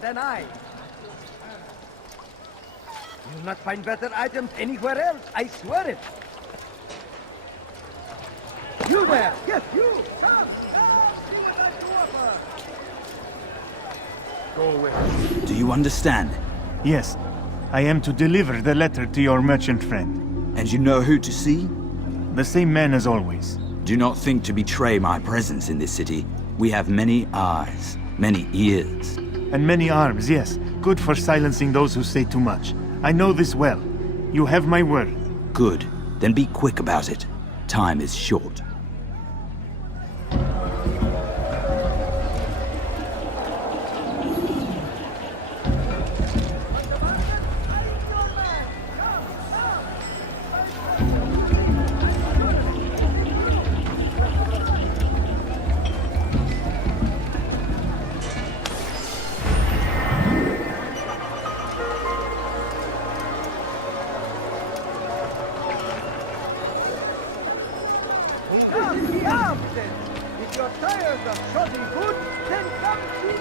Than I. You'll not find better items anywhere else, I swear it. You there! Yes, you! Come! See what I do offer! Go away. Do you understand? Yes. I am to deliver the letter to your merchant friend. And you know who to see? The same man as always. Do not think to betray my presence in this city. We have many eyes, many ears. And many arms, yes. Good for silencing those who say too much. I know this well. You have my word. Good. Then be quick about it. Time is short. If you're tired of shoddy food, then come to me!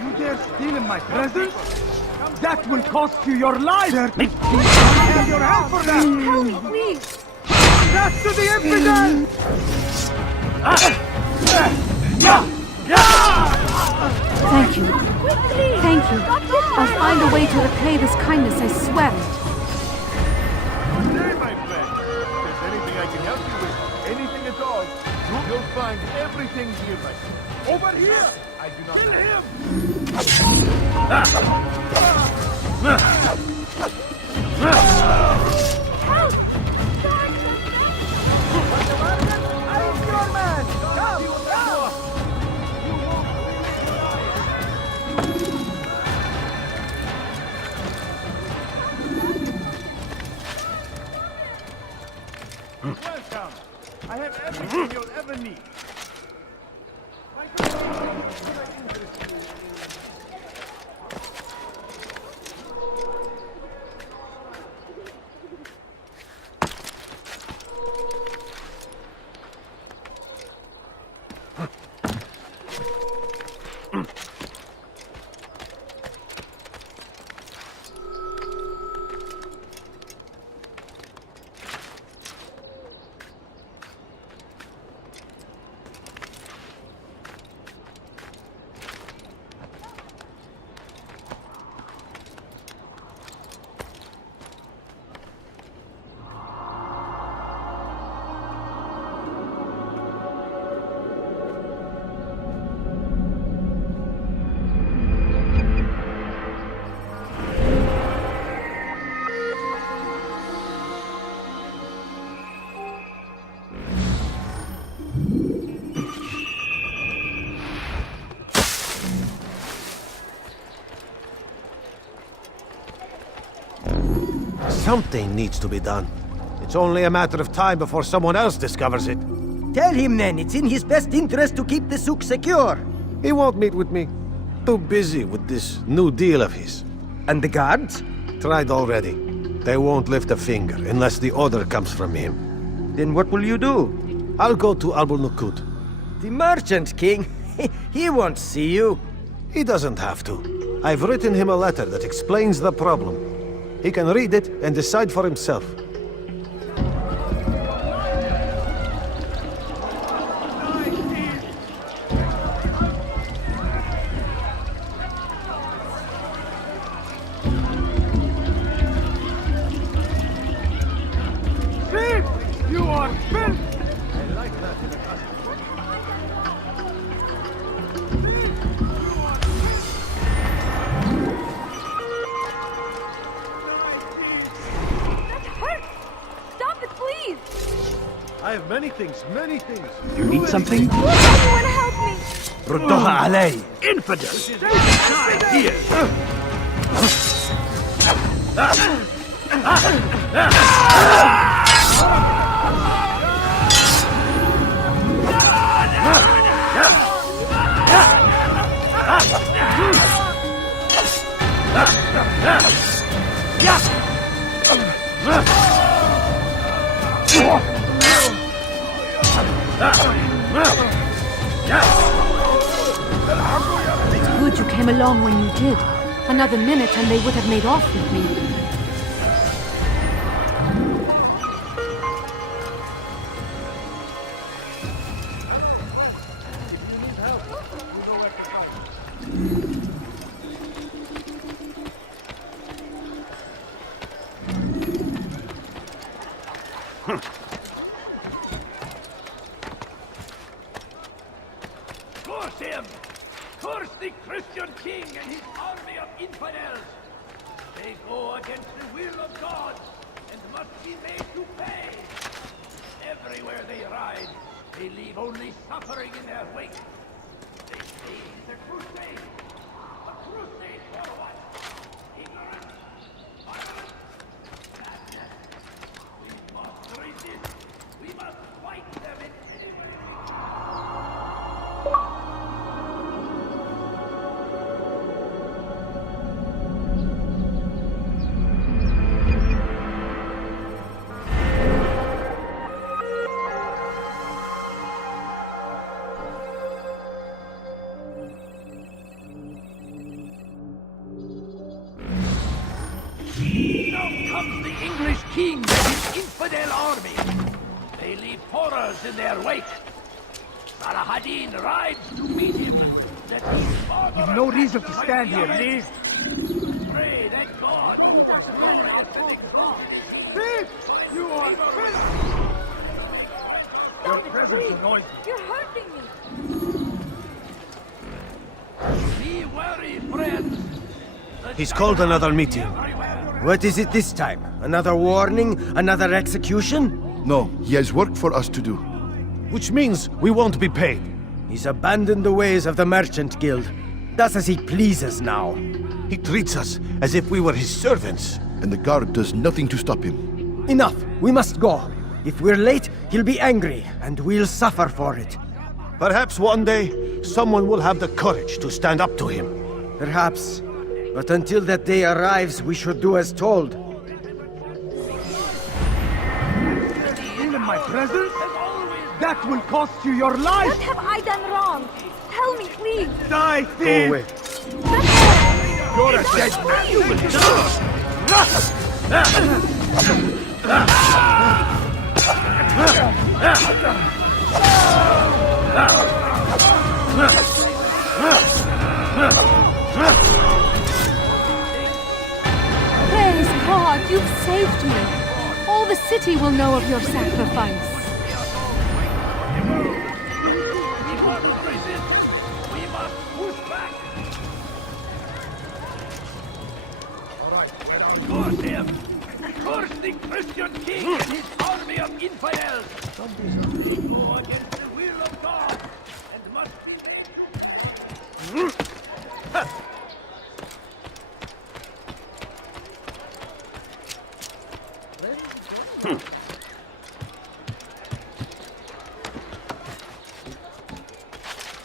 You dare steal in my presence? That will cost you your life! Certainly. Have your hand for that! Help me, please! That's to the impudent! Thank you. Thank you. I'll find a way to repay this kindness, I swear it. There, my friend. If there's anything I can help you with, anything at all, you'll find everything here, my friend. Over here! I do not kill him! Help! I'm your man! Come! Welcome! I have everything you'll ever need. Something needs to be done. It's only a matter of time before someone else discovers it. Tell him then, it's in his best interest to keep the souk secure. He won't meet with me. Too busy with this new deal of his. And the guards? Tried already. They won't lift a finger unless the order comes from him. Then what will you do? I'll go to Albul-Nukud. The merchant king? He won't see you. He doesn't have to. I've written him a letter that explains the problem. He can read it and decide for himself. You are filth! I like that in a customer. I have many things, many things. You need something? Anyone help me! Ruddoha alay! Infidel! Die here! It's good you came along when you did. Another minute and they would have made off with me. Curse him! Curse the Christian king and his army of infidels! They go against the will of God and must be made to pay. Everywhere they ride, they leave only suffering in their wake. They say it's a crusade. A crusade for what? Ignorance, violence, madness. We must resist. We must fight them in king and his infidel army. They leave horrors in their wake. Salah-ad-Din rides to meet him. You've no reason to stand here, leave. Pray that God will Thief! You are Your presence annoys me. You're hurting me. Be wary, friends. He's called another meeting. What is it this time? Another warning? Another execution? No, he has work for us to do. Which means we won't be paid. He's abandoned the ways of the Merchant Guild. Does as he pleases now. He treats us as if we were his servants. And the guard does nothing to stop him. Enough! We must go. If we're late, he'll be angry, and we'll suffer for it. Perhaps one day, someone will have the courage to stand up to him. Perhaps. But until that day arrives, we should do as told. In my presence? That will cost you your life! What have I done wrong? Tell me, please! Die, thief! Go away. You're a dead man! You will Praise God, you've saved me. All the city will know of your sacrifice. Curse the Christian king and his army of infidels! They go against the will of God and must be made.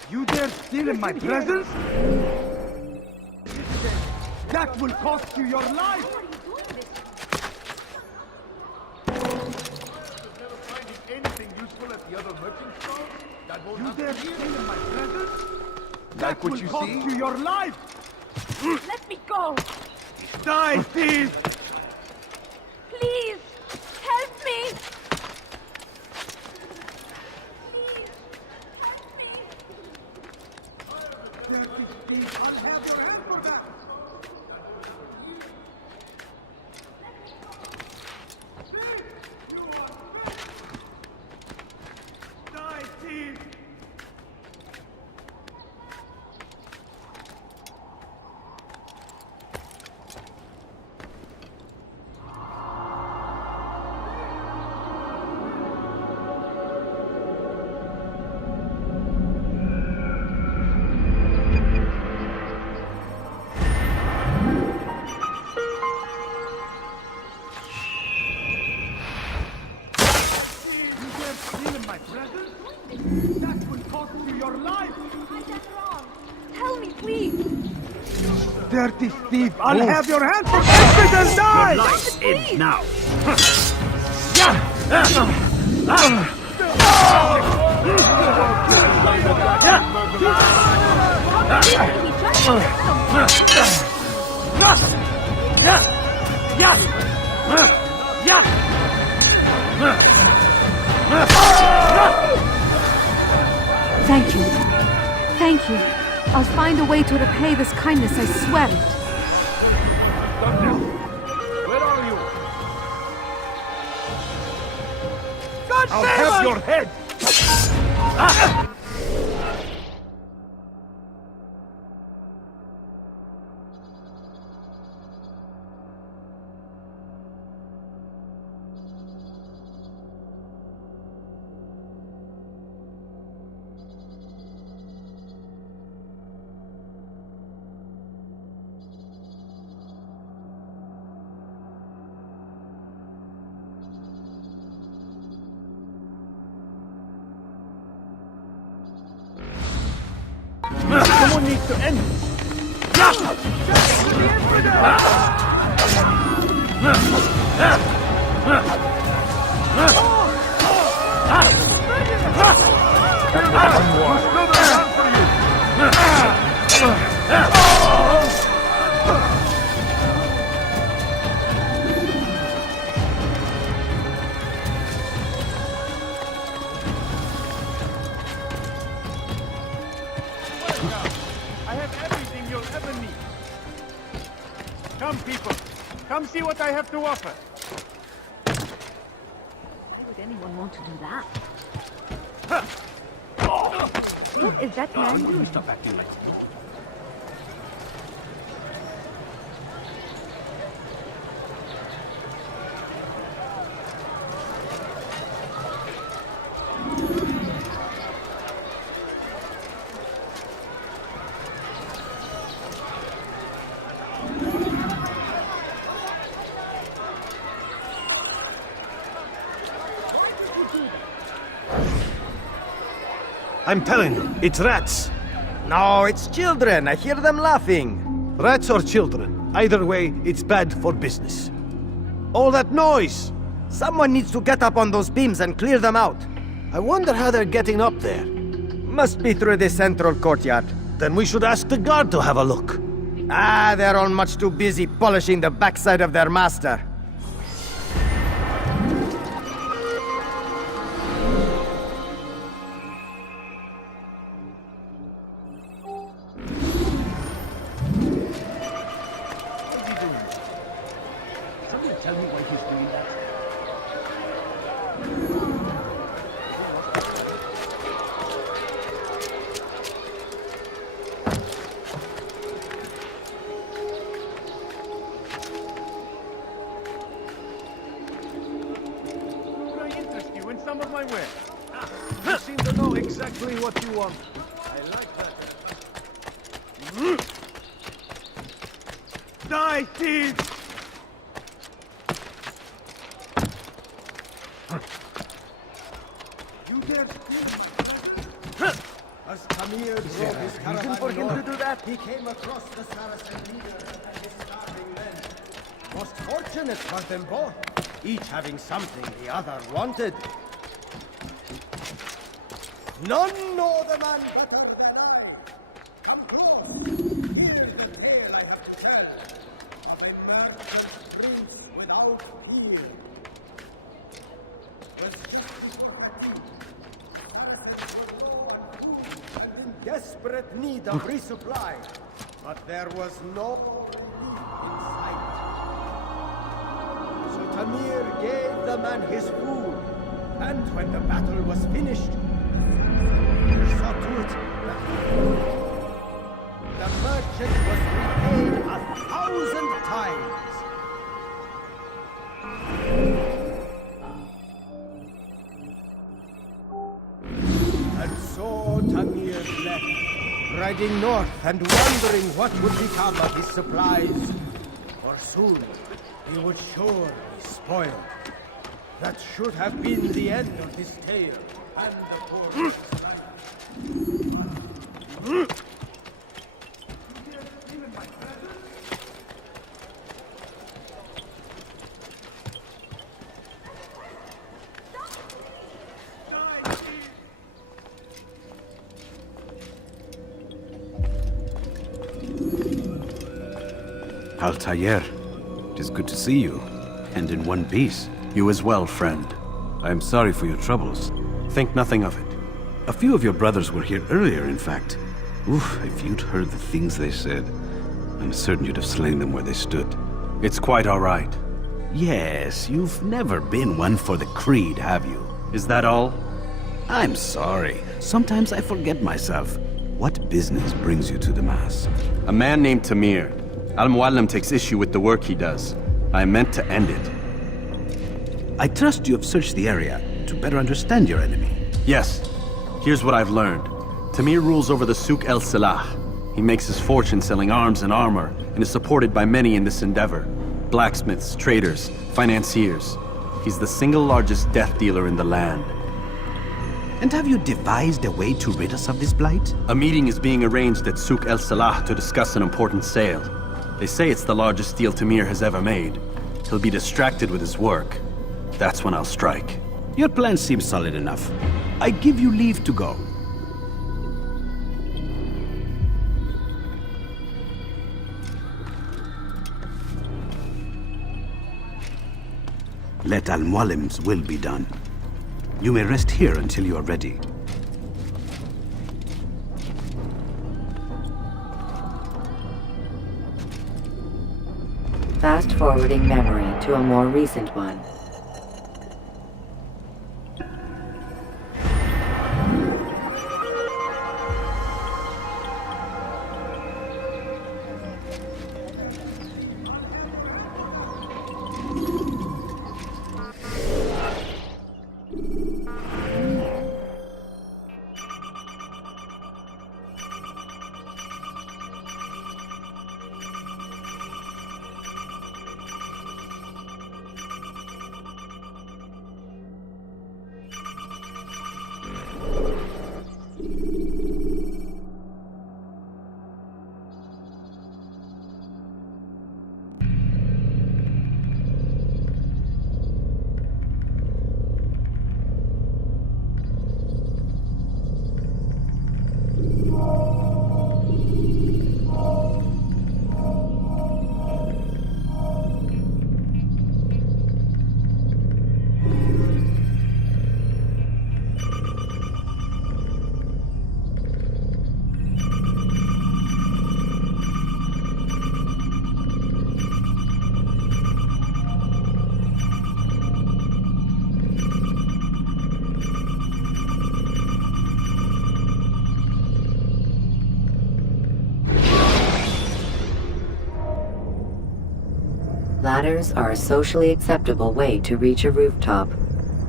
You dare steal in my presence? That will cost you your life! You dare steal in my presence? That will cost you your life! Let me go! Die, thief! Please, help me! I'll have your hand for that! Die, thief! That will cost you your life! I've done wrong. Tell me, please. Dirty thief! I'll have your hand for evidence! Die! Your life ends now. Thank you. Thank you. I'll find a way to repay this kindness, I swear it. Where are you? God I'll have your head! Someone needs to end I have everything you'll ever need. Come, people. Come see what I have to offer. Why would anyone want to do that? What is that man doing? Stop acting like me. I'm telling you, it's rats. No, it's children. I hear them laughing. Rats or children. Either way, it's bad for business. All that noise! Someone needs to get up on those beams and clear them out. I wonder how they're getting up there. Must be through the central courtyard. Then we should ask the guard to have a look. Ah, they're all much too busy polishing the backside of their master. Some of my wares. You seem to know exactly what you want. I like that. Die, thieves! You dare steal my... As Tamir drove his caravan for him to do that, he came across the Saracen leader and his starving men. Most fortunate for them both, each having something the other wanted. None know the man better than I. Come close. Here's the tale I have to tell of a murderous prince without peer. Was and in desperate need of resupply, but there was no relief in sight. So Tamir gave the man his food, and when the battle was finished, saw to it that the merchant was repaid 1,000 times. And so Tamir left, riding north and wondering what would become of his supplies. For soon he would surely be spoiled. That should have been the end of his tale, and the poor Altaïr, it is good to see you, and in one piece. You as well, friend. I am sorry for your troubles. Think nothing of it. A few of your brothers were here earlier, in fact. Oof, if you'd heard the things they said, I'm certain you'd have slain them where they stood. It's quite all right. Yes, you've never been one for the creed, have you? Is that all? I'm sorry. Sometimes I forget myself. What business brings you to the Mass? A man named Tamir. Al-Muallim takes issue with the work he does. I meant to end it. I trust you have searched the area to better understand your enemy. Yes. Here's what I've learned. Tamir rules over the Souk el-Salah. He makes his fortune selling arms and armor, and is supported by many in this endeavor. Blacksmiths, traders, financiers. He's the single largest death dealer in the land. And have you devised a way to rid us of this blight? A meeting is being arranged at Souk El Salah to discuss an important sale. They say it's the largest deal Tamir has ever made. He'll be distracted with his work. That's when I'll strike. Your plan seems solid enough. I give you leave to go. Let Al-Mualim's will be done. You may rest here until you are ready. Fast-forwarding memory to a more recent one. Ladders are a socially acceptable way to reach a rooftop.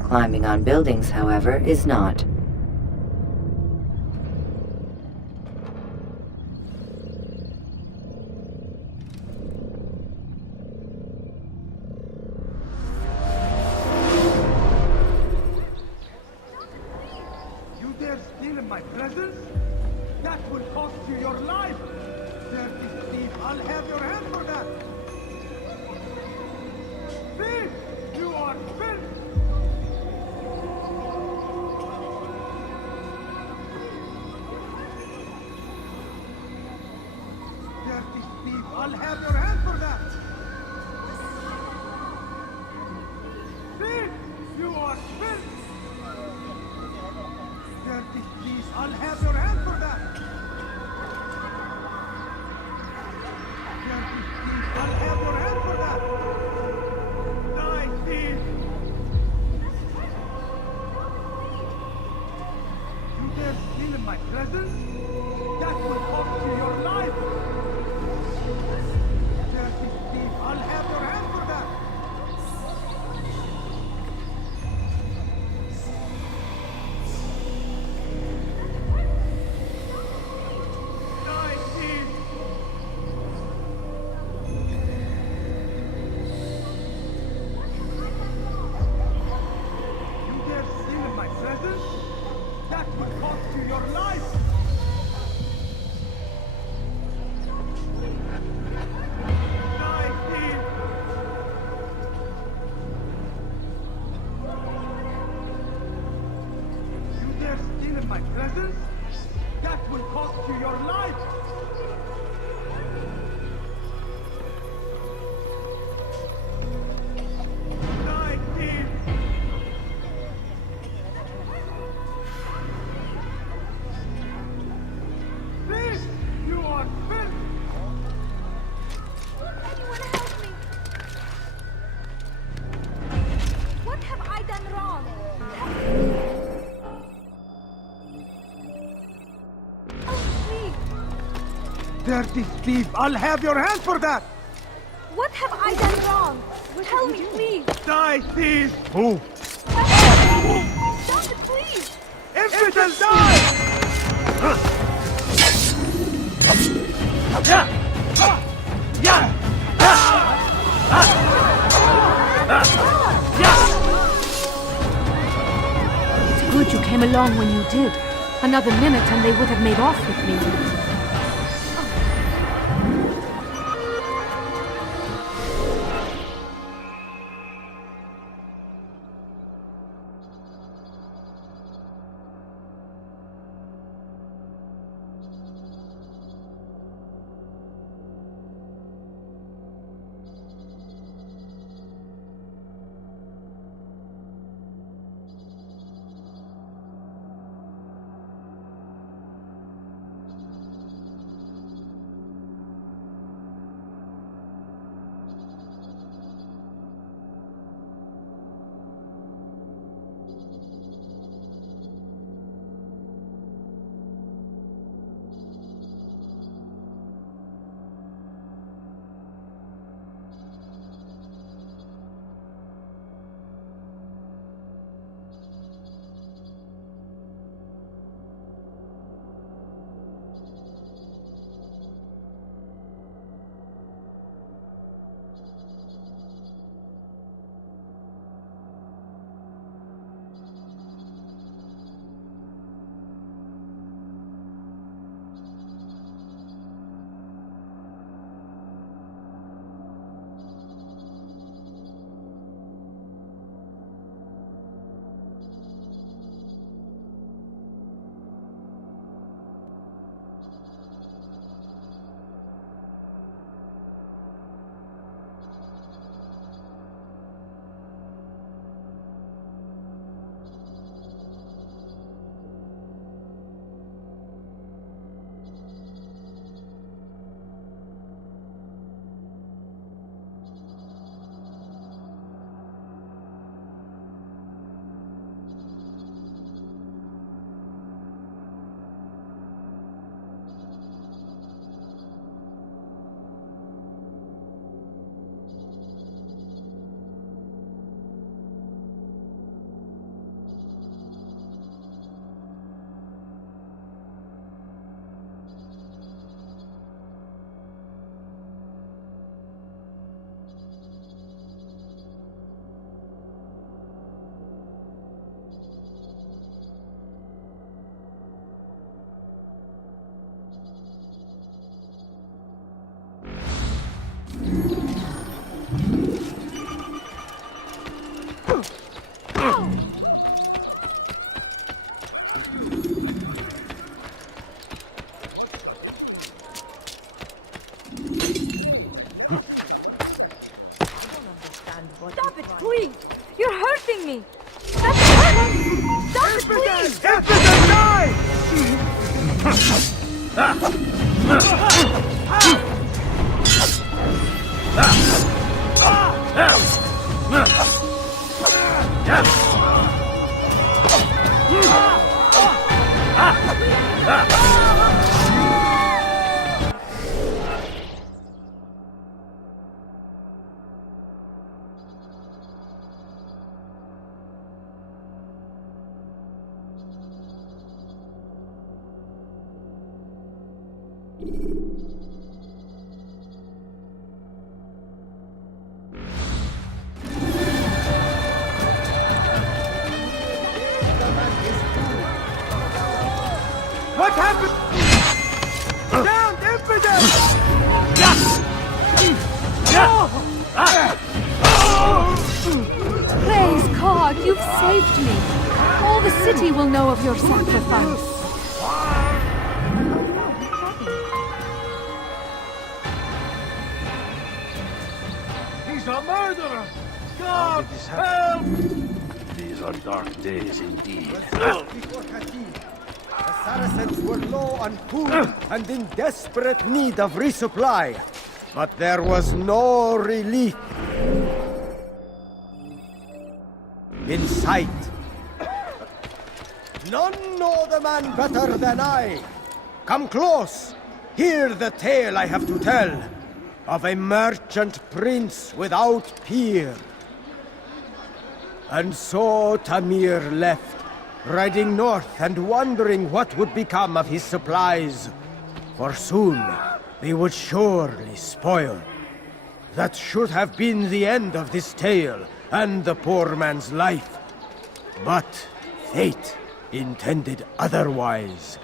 Climbing on buildings, however, is not. You dare steal in my presence? That will cost you your life! Dirty thief, I'll have your hand for that! Thief! You are filth! Dirty thief, I'll have your hand for that! Thief! You are filth! Dirty thief, I'll have your hand for that! Dirty thief, I'll have your hand for that! Die, thief! You dare steal in my presence? That will cost you your life! Dirty thief, I'll have your hand for that! Die, thief! You dare steal in my presence? That will cost you your life! Die, thief! You dare steal in my presence? That will cost you your life! Die, thief! Thief! You are filth! Anyone help me! What have I done wrong? Oh, please! Dirty thief, I'll have your hand for that! What have I done wrong? Tell me, please! Die, thief! Who? Don't, please! Infidel, die! It's good you came along. long when you did. Another minute and they would have made off with me. Stop it, please! You're hurting me! Stop it! Stop it, please! What happened? Down, infidel! Praise God, you've saved me. All the city will know of your sacrifice. He's a murderer! God, help! These are dark days indeed. The Saracens were low on food and in desperate need of resupply, but there was no relief in sight. None know the man better than I. Come close. Hear the tale I have to tell of a merchant prince without peer. And so Tamir left, riding north and wondering what would become of his supplies. For soon they would surely spoil. That should have been the end of this tale and the poor man's life. But fate intended otherwise.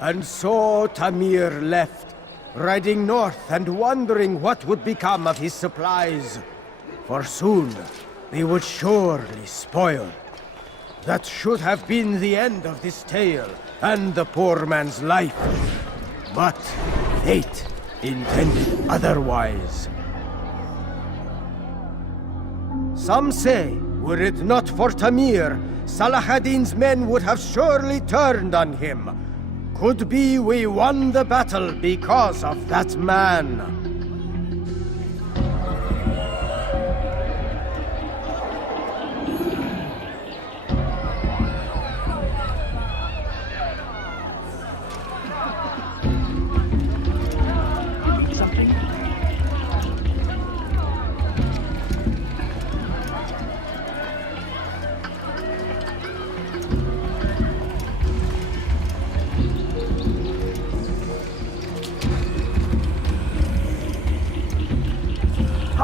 And so Tamir left, riding north and wondering what would become of his supplies. For soon, they would surely spoil. That should have been the end of this tale and the poor man's life. But fate intended otherwise. Some say, were it not for Tamir, Salah ad-Din's men would have surely turned on him. Could be we won the battle because of that man.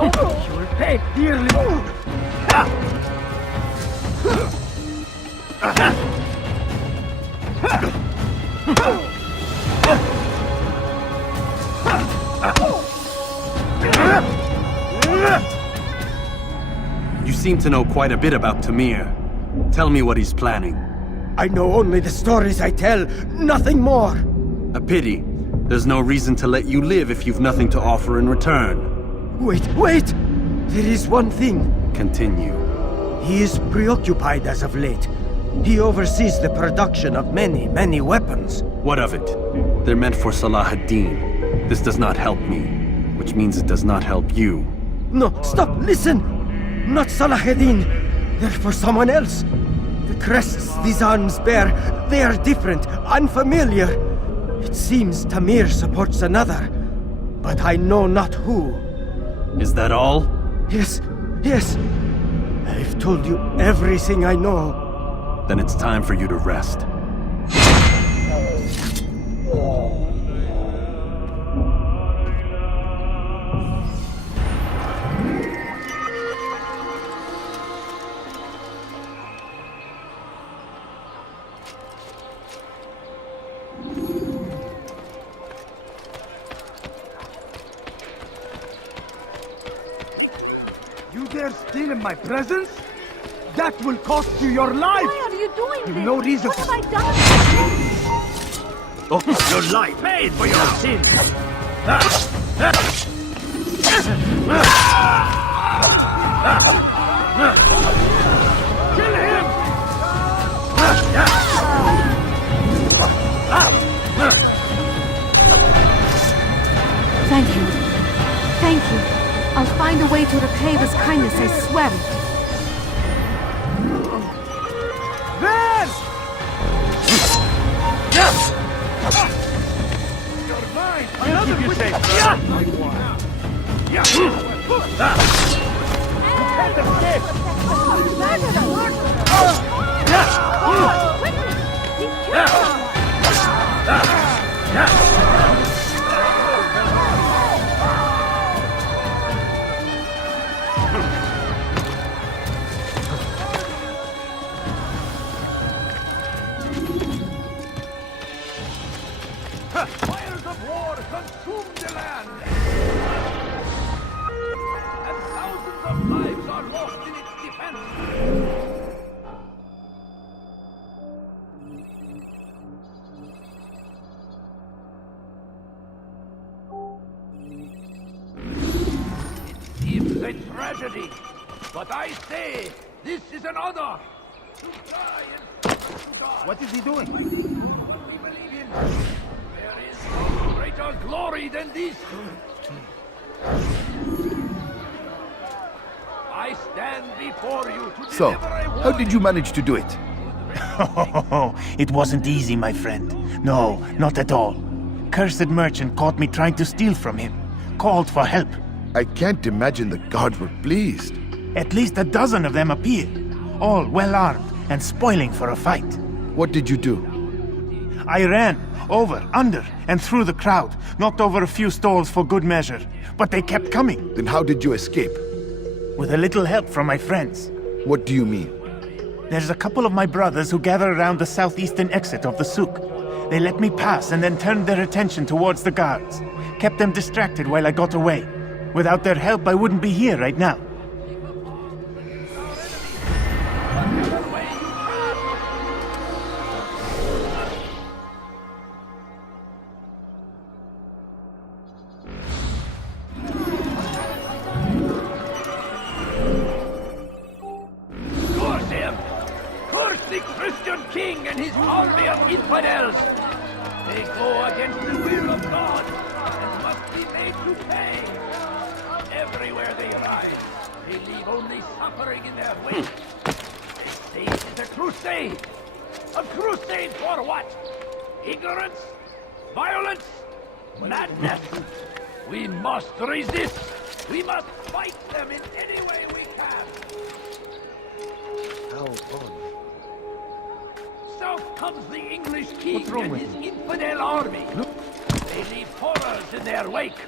You will pay dearly. You seem to know quite a bit about Tamir. Tell me what he's planning. I know only the stories I tell, nothing more. A pity. There's no reason to let you live if you've nothing to offer in return. Wait! There is one thing. Continue. He is preoccupied as of late. He oversees the production of many weapons. What of it? They're meant for Salah ad-Din. This does not help me, which means it does not help you. No, stop, listen! Not Salah ad-Din. They're for someone else. The crests these arms bear, they are different, unfamiliar. It seems Tamir supports another, but I know not who. Is that all? Yes. I've told you everything I know. Then it's time for you to rest. You dare steal in my presence? That will cost you your life! Why are you doing this? No reason What to... have I done? Oh, your life paid for your sins! Kill him! Thank you. I'll find a way to repay this kindness, I swear it. There! You're mine! Another you say! Fires of war consume the land! And thousands of lives are lost in its defense! It seems a tragedy, but I say this is an honor! To die and to God! What is he doing? We believe in... There is no greater glory than this! I stand before you to So, deliver a how did you manage to do it? It wasn't easy, my friend. No, not at all. Cursed merchant caught me trying to steal from him. Called for help. I can't imagine the guards were pleased. At least a dozen of them appeared. All well armed and spoiling for a fight. What did you do? I ran, over, under, and through the crowd. Knocked over a few stalls for good measure. But they kept coming. Then how did you escape? With a little help from my friends. What do you mean? There's a couple of my brothers who gather around the southeastern exit of the souk. They let me pass and then turned their attention towards the guards. Kept them distracted while I got away. Without their help, I wouldn't be here right now. Curse him! Curse the Christian king and his army of infidels! They go against the will of God and must be made to pay. Everywhere they ride, they leave only suffering in their wake. They say it is a crusade! A crusade for what? Ignorance? Violence? Madness? We must resist! We must fight them in any way we can! How on? South comes the English king and his infidel army. They leave horrors in their wake.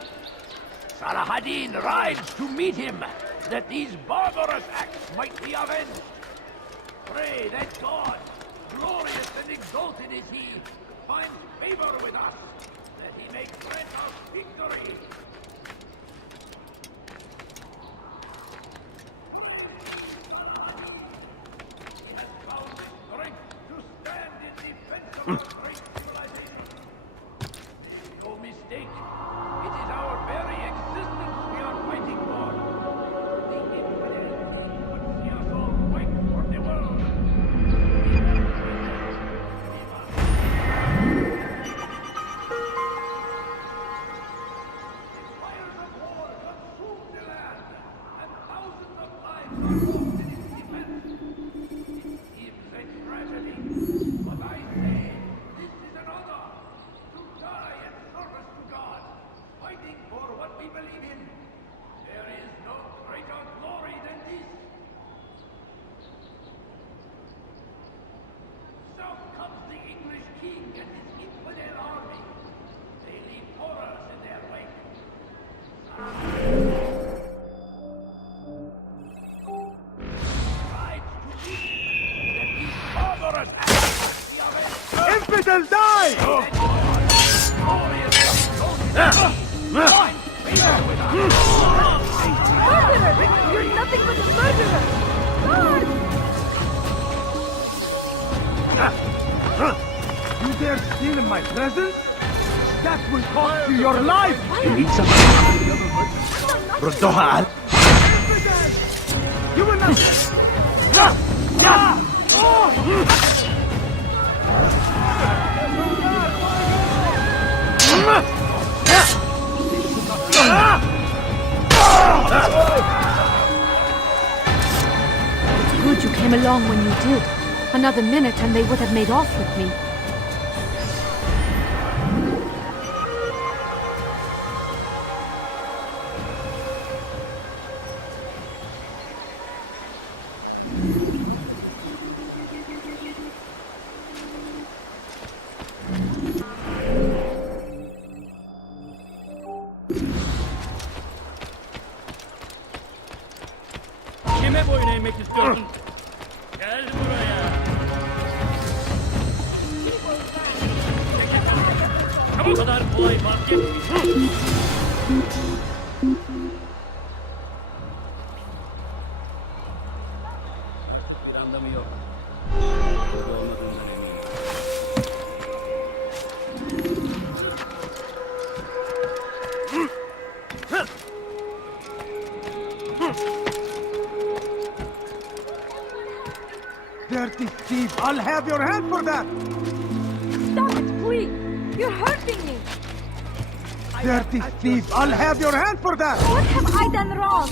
Saladin rides to meet him, that these barbarous acts might be avenged. Pray that God, glorious and exalted is he, finds favor with us, that he may grant us victory. He has found the strength to stand in defense of our great civilization. No mistake, it is our very existence we are fighting for. The infidel would see us all wake for the world. Fires of war consume the land, and thousands of lives are lost in its defense. It seems a tragedy, but I say this is an honor to die in service to God, fighting for what we believe in. There is no greater glory than this. South comes the English king and his infidel army. They leave horrors in their wake. Rides to meet that these barbarous acts be avenged. Infidel, die! Murderer! You're nothing but a murderer! God! You dare steal in my presence? That will cost you your life! You need something? Rodoha. You will not... It's good you came along when you did. Another minute and they would have made off with me. Kime boyun eğmek istiyorsun? Gel buraya. Bu kadar kolay vazgeçmeyeceğim. Bir anlamı yok. Burada olmadığından eminim. Dirty thief! I'll have your hand for that! Stop it, please! You're hurting me! Dirty thief! I'll have your hand for that! What have I done wrong?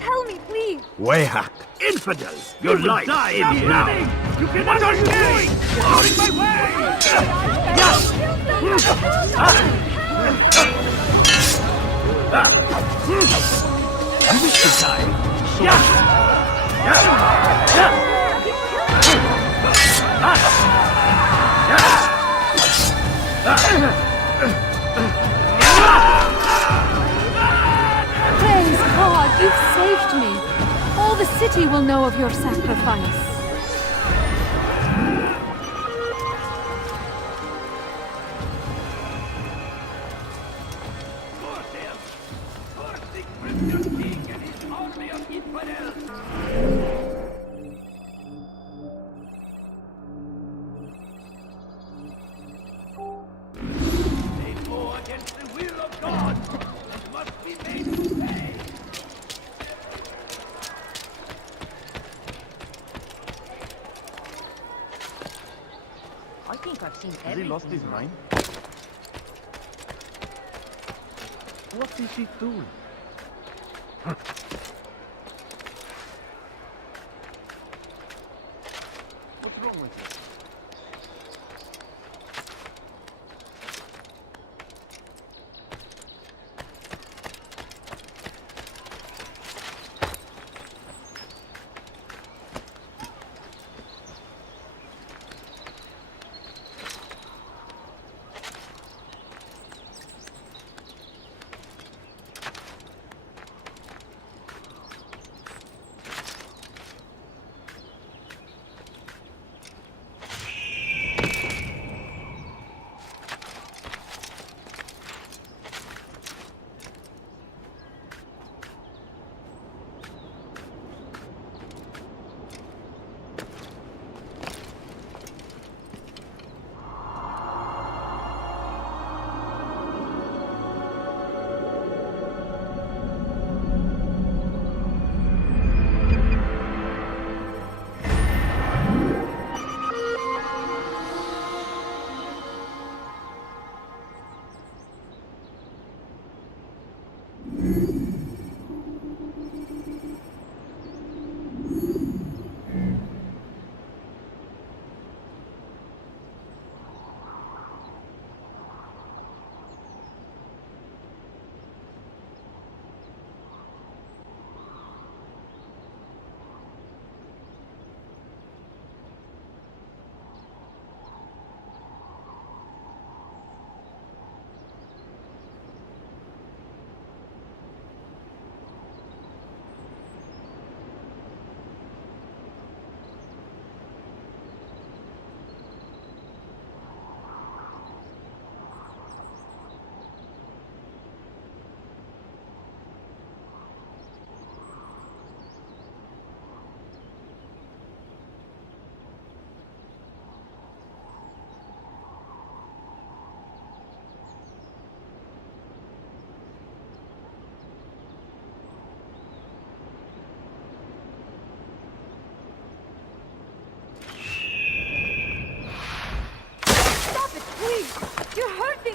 Tell me, please! Wayhack! Infidel! Your life ends now! You cannot escape! Out of my way! You wish to die? Praise God, you've saved me. All the city will know of your sacrifice. I think I've seen Has he lost his mind? What is he doing? What's wrong with you?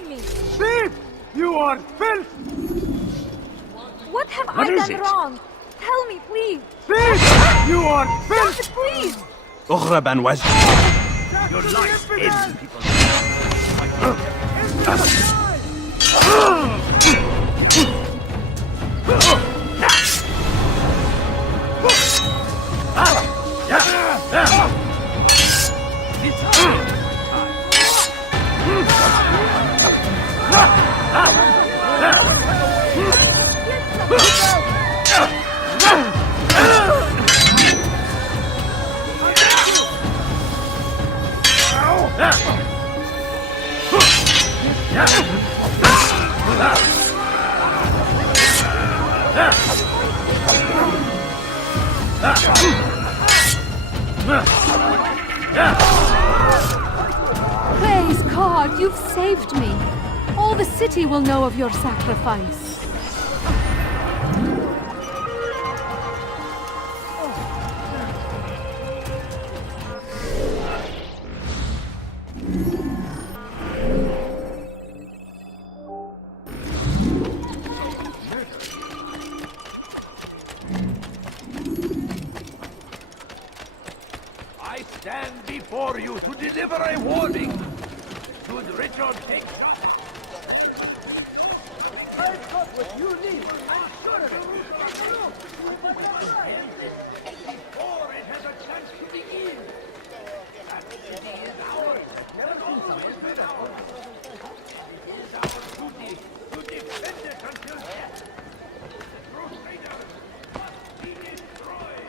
Me. Thief! You are filth! What have What I is done it? wrong? Tell me, please. Thief! You are filth! Stop it, please! أغربا وجهك. Your life ends, people. Praise God, you've saved me. All the city will know of your sacrifice. I stand before you to deliver a warning. Should Richard take shot? I've got what you need. I'm sure of it. Before it has a chance to begin. That city is ours. Never always been ours. It is our duty to defend it until death. The Crusaders must be destroyed.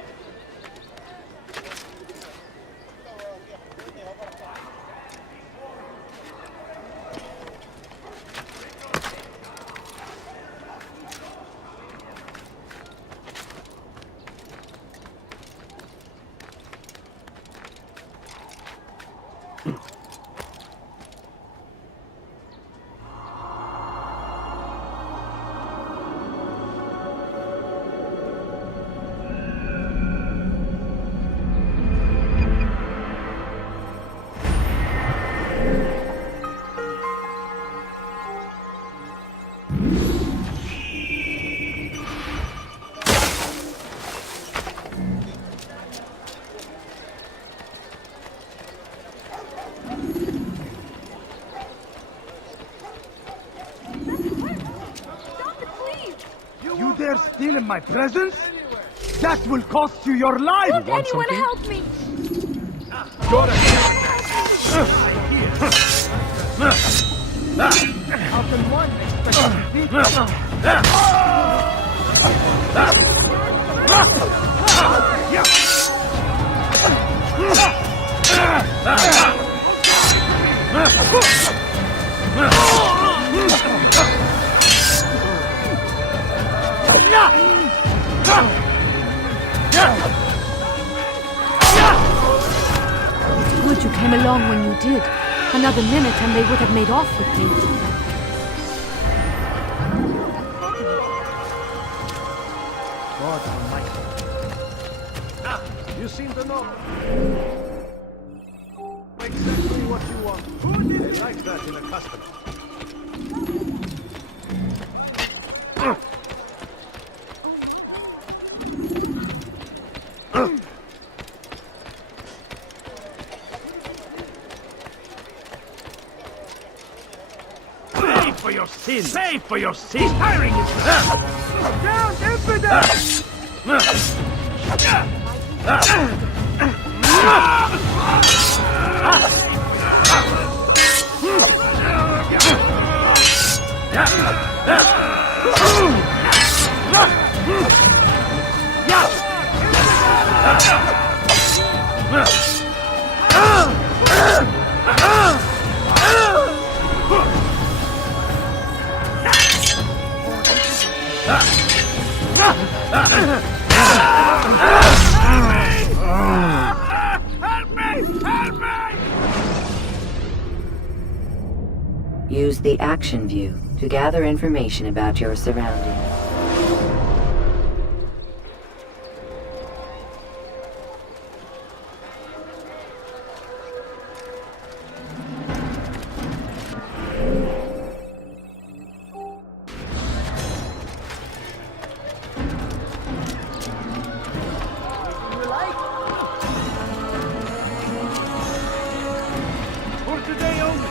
stealing my presents? That will cost you your life! Won't anyone help me? How can one expect to beat Good you came along when you did. Another minute and they would have made off with me. God Almighty. Ah, you seem to know exactly what you want. They like that in a customer. Pay for your sins! Pay for your sins! Hiring is down, infidels! Use the action view to gather information about your surroundings. For today only!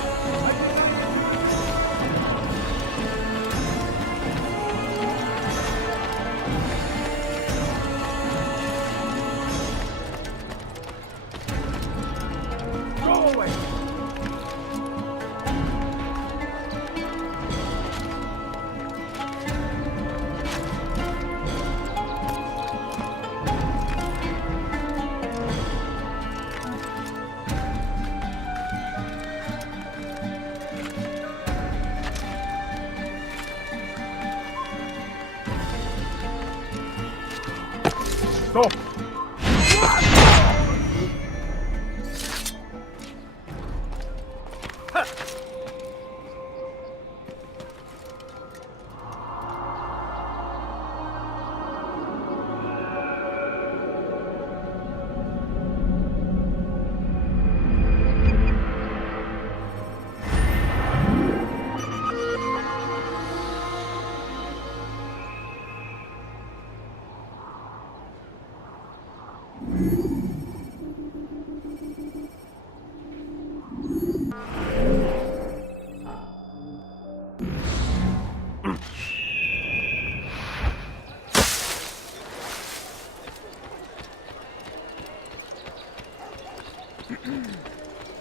Stop!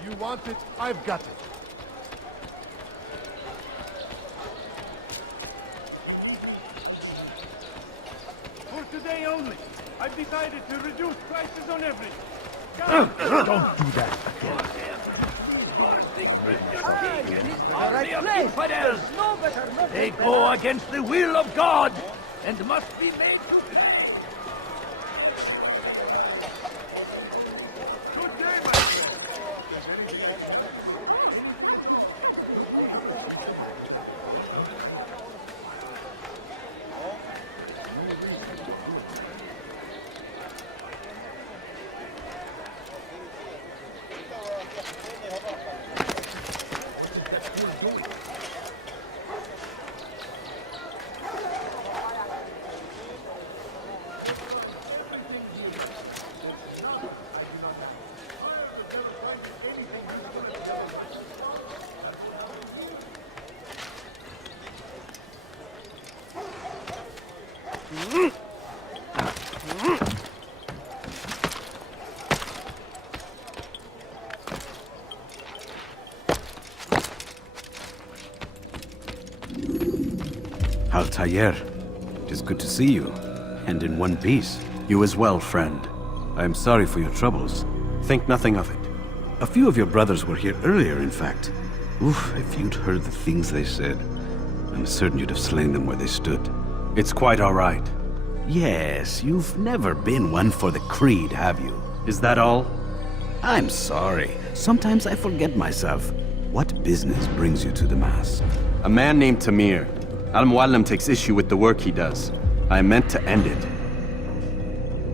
You want it, I've got it. For today only, I've decided to reduce prices on everything. Don't do that again. They go against the will of God and must be made to... Altaïr, it is good to see you, and in one piece. You as well, friend. I am sorry for your troubles. Think nothing of it. A few of your brothers were here earlier, in fact. Oof, if you'd heard the things they said, I'm certain you'd have slain them where they stood. It's quite all right. Yes, you've never been one for the creed, have you? Is that all? I'm sorry. Sometimes I forget myself. What business brings you to the Mass? A man named Tamir. Al-Muallim takes issue with the work he does. I meant to end it.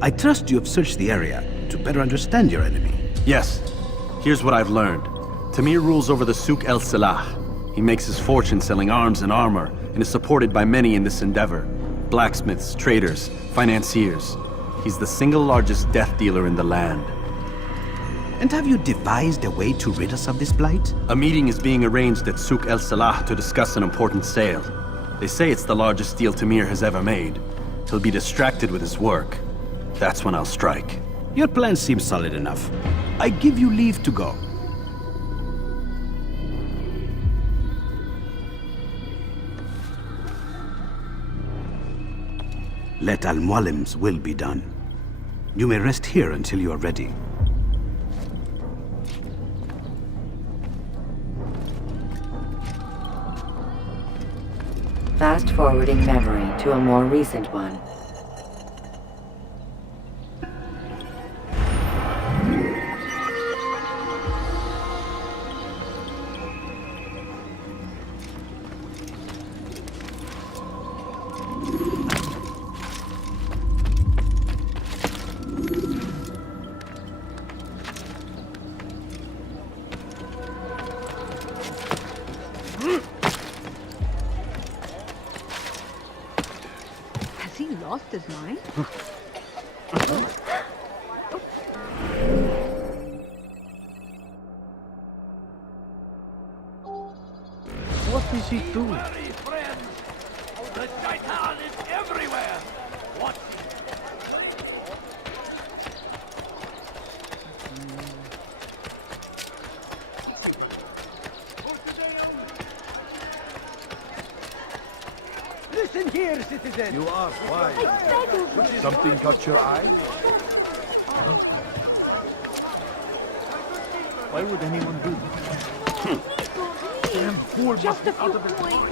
I trust you have searched the area to better understand your enemy. Yes. Here's what I've learned. Tamir rules over the Souk el-Salah. He makes his fortune selling arms and armor, and is supported by many in this endeavor. Blacksmiths, traders, financiers. He's the single largest death dealer in the land. And have you devised a way to rid us of this blight? A meeting is being arranged at Souk el-Salah to discuss an important sale. They say it's the largest deal Tamir has ever made. He'll be distracted with his work. That's when I'll strike. Your plan seems solid enough. I give you leave to go. Let Al-Muallim's will be done. You may rest here until you are ready. Fast-forwarding memory to a more recent one. Has he lost his mind? What is he doing? Friends, the Shaitan is everywhere. What? Listen here, citizen. You are wise. Something caught your eye? Why would anyone do this? Damn fool must be out of his mind.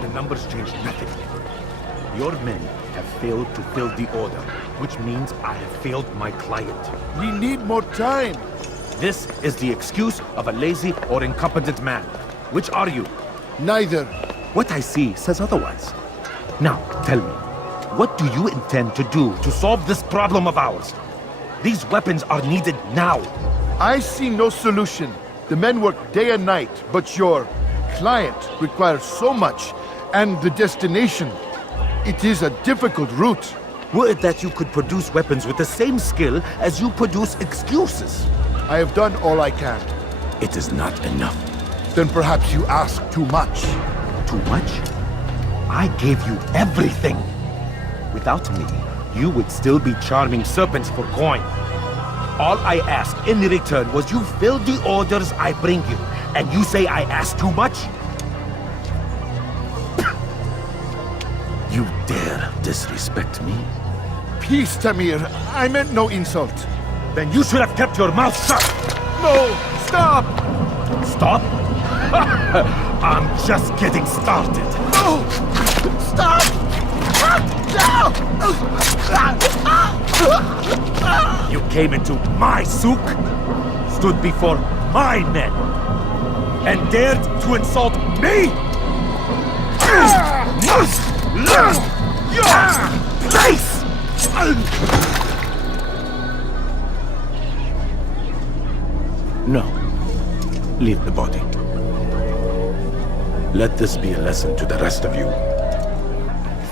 The numbers change nothing. Your men have failed to fill the order, which means I have failed my client. We need more time. This is the excuse of a lazy or incompetent man. Which are you? Neither. What I see says otherwise. Now, tell me, what do you intend to do to solve this problem of ours? These weapons are needed now. I see no solution. The men work day and night, but your client requires so much, and the destination. It is a difficult route. Would that you could produce weapons with the same skill as you produce excuses. I have done all I can. It is not enough. Then perhaps you ask too much. Too much? I gave you everything. Without me, you would still be charming serpents for coin. All I ask in return was you fill the orders I bring you, and you say I ask too much? You dare disrespect me? Peace, Tamir. I meant no insult. Then you should have kept your mouth shut! No! Stop! Stop? I'm just getting started. No! Stop! You came into my souk, stood before my men, and dared to insult me? You must learn your place! No. Leave the body. Let this be a lesson to the rest of you.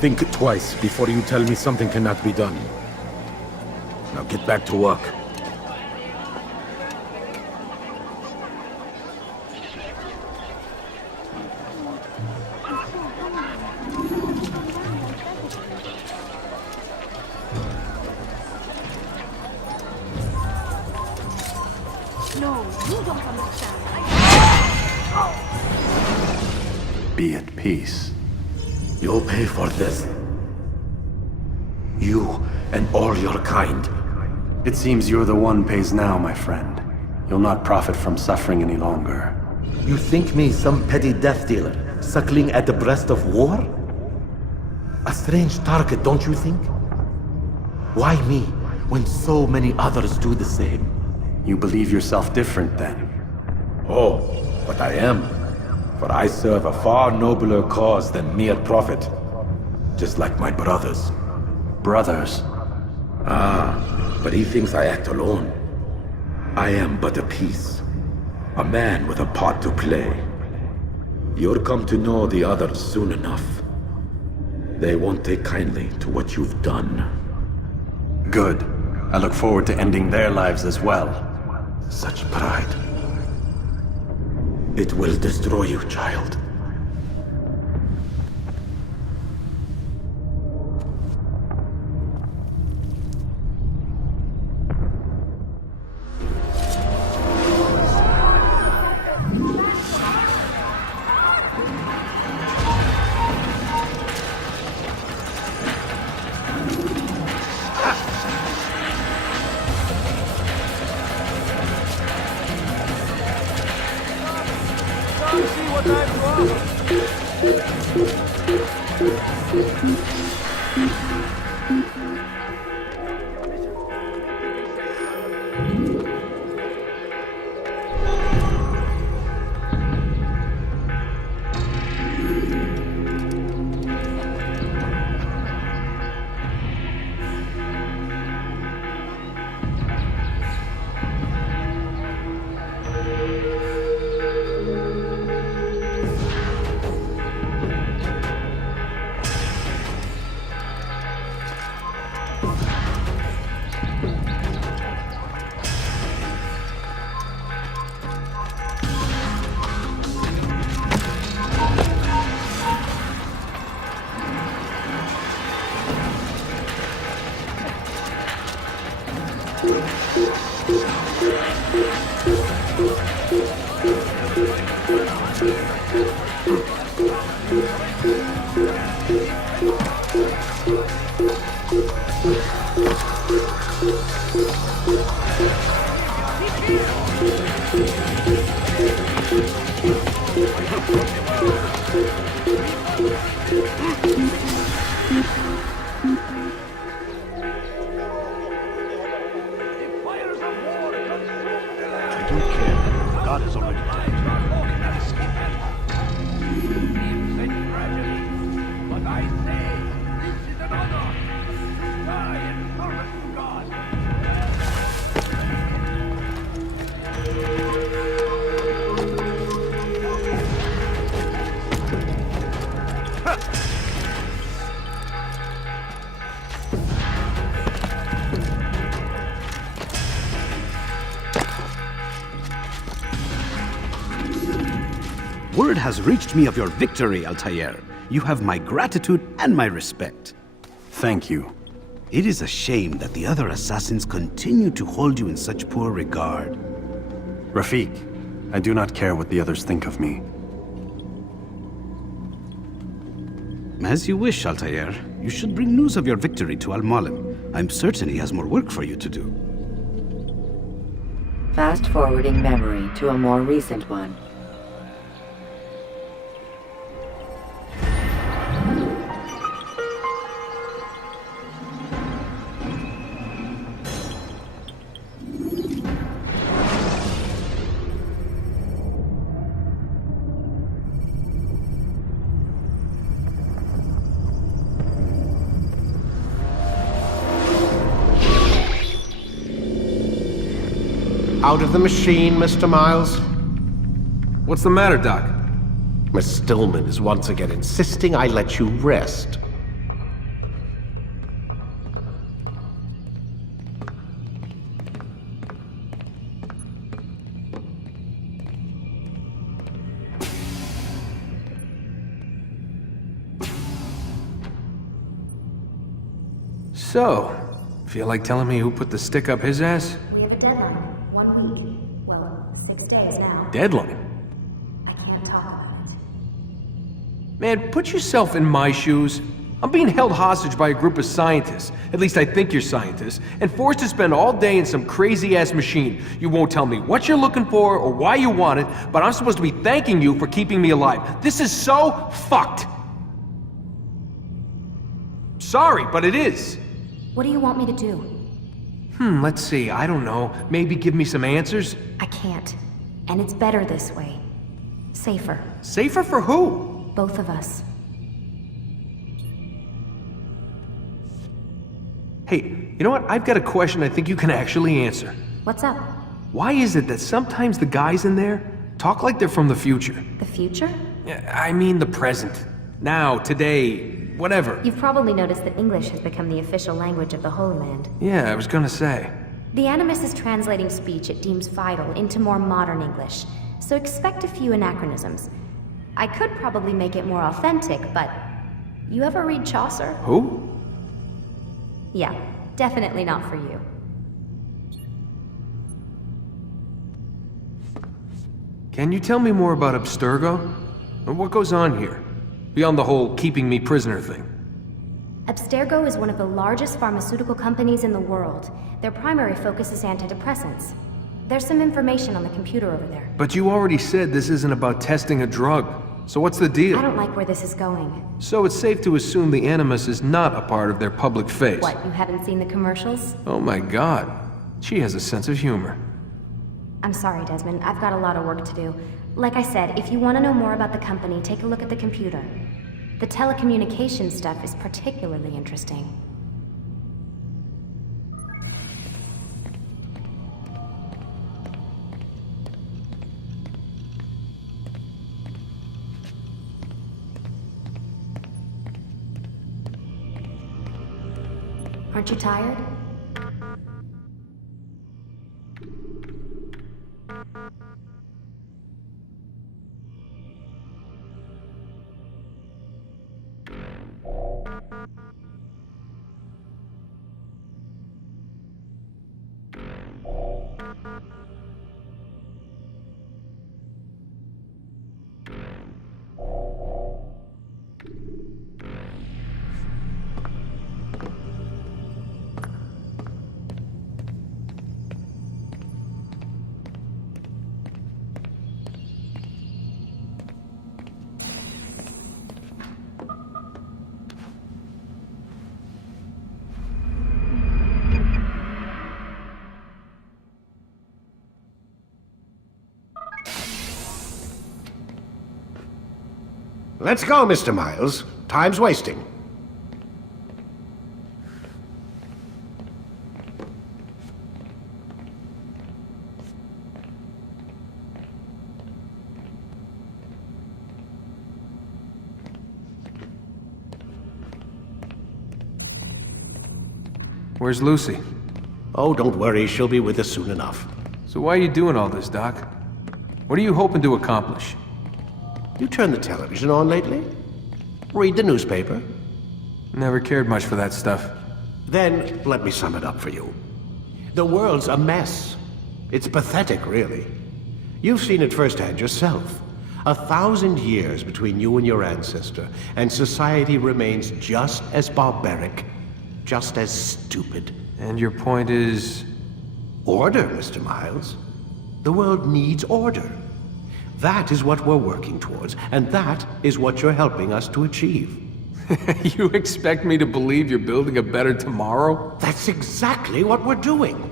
Think twice before you tell me something cannot be done. Now get back to work. No, you don't understand. Be at peace. You'll pay for this. You and all your kind. It seems you're the one pays now, my friend. You'll not profit from suffering any longer. You think me some petty death dealer, suckling at the breast of war? A strange target, don't you think? Why me, when so many others do the same? You believe yourself different, then? Oh, but I am. For I serve a far nobler cause than mere profit. Just like my brothers. Brothers? Ah, but he thinks I act alone. I am but a piece. A man with a part to play. You'll come to know the others soon enough. They won't take kindly to what you've done. Good. I look forward to ending their lives as well. Such pride. It will destroy you, child. Word has reached me of your victory, Altaïr. You have my gratitude and my respect. Thank you. It is a shame that the other assassins continue to hold you in such poor regard. Rafik, I do not care what the others think of me. As you wish, Altaïr. You should bring news of your victory to Al-Malim. I'm certain he has more work for you to do. Fast-forwarding memory to a more recent one. Out of the machine, Mr. Miles? What's the matter, Doc? Miss Stillman is once again insisting I let you rest. So, feel like telling me who put the stick up his ass? We have a deadline. 1 week. Well, 6 days now. Deadline? I can't talk about it. Man, put yourself in my shoes. I'm being held hostage by a group of scientists. At least I think you're scientists. And forced to spend all day in some crazy-ass machine. You won't tell me what you're looking for or why you want it, but I'm supposed to be thanking you for keeping me alive. This is so fucked! Sorry, but it is. What do you want me to do? Let's see, I don't know. Maybe give me some answers? I can't. And it's better this way. Safer. Safer for who? Both of us. Hey, you know what? I've got a question I think you can actually answer. What's up? Why is it that sometimes the guys in there talk like they're from the future? The future? I mean the present. Now, today, whatever. You've probably noticed that English has become the official language of the Holy Land. Yeah, I was gonna say. The Animus is translating speech it deems vital into more modern English, so expect a few anachronisms. I could probably make it more authentic, but... You ever read Chaucer? Who? Yeah, definitely not for you. Can you tell me more about Abstergo? And what goes on here? Beyond the whole keeping me prisoner thing. Abstergo is one of the largest pharmaceutical companies in the world. Their primary focus is antidepressants. There's some information on the computer over there. But you already said this isn't about testing a drug. So what's the deal? I don't like where this is going. So it's safe to assume the Animus is not a part of their public face. What, you haven't seen the commercials? Oh my god. She has a sense of humor. I'm sorry, Desmond. I've got a lot of work to do. Like I said, if you want to know more about the company, take a look at the computer. The telecommunications stuff is particularly interesting. Aren't you tired? Let's go, Mr. Miles. Time's wasting. Where's Lucy? Oh, don't worry. She'll be with us soon enough. So why are you doing all this, Doc? What are you hoping to accomplish? You turn the television on lately? Read the newspaper? Never cared much for that stuff. Then, let me sum it up for you. The world's a mess. It's pathetic, really. You've seen it firsthand yourself. 1,000 years between you and your ancestor, and society remains just as barbaric, just as stupid. And your point is? Order, Mr. Miles. The world needs order. That is what we're working towards, and that is what you're helping us to achieve. You expect me to believe you're building a better tomorrow? That's exactly what we're doing.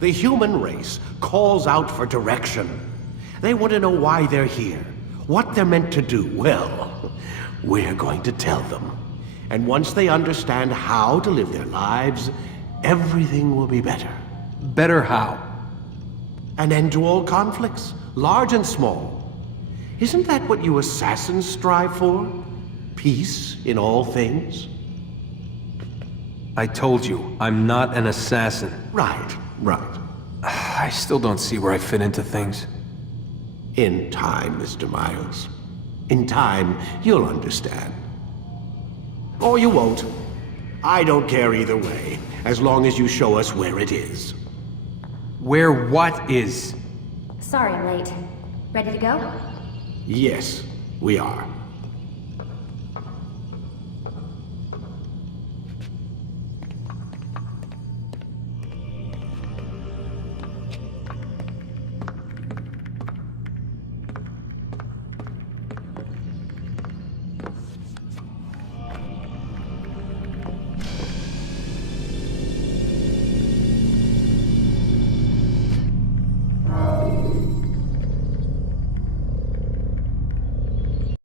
The human race calls out for direction. They want to know why they're here, what they're meant to do. Well, we're going to tell them. And once they understand how to live their lives, everything will be better. Better how? An end to all conflicts, large and small. Isn't that what you assassins strive for? Peace in all things? I told you, I'm not an assassin. Right. I still don't see where I fit into things. In time, Mr. Miles. In time, you'll understand. Or you won't. I don't care either way, as long as you show us where it is. Where what is? Sorry I'm late. Ready to go? Yes, we are.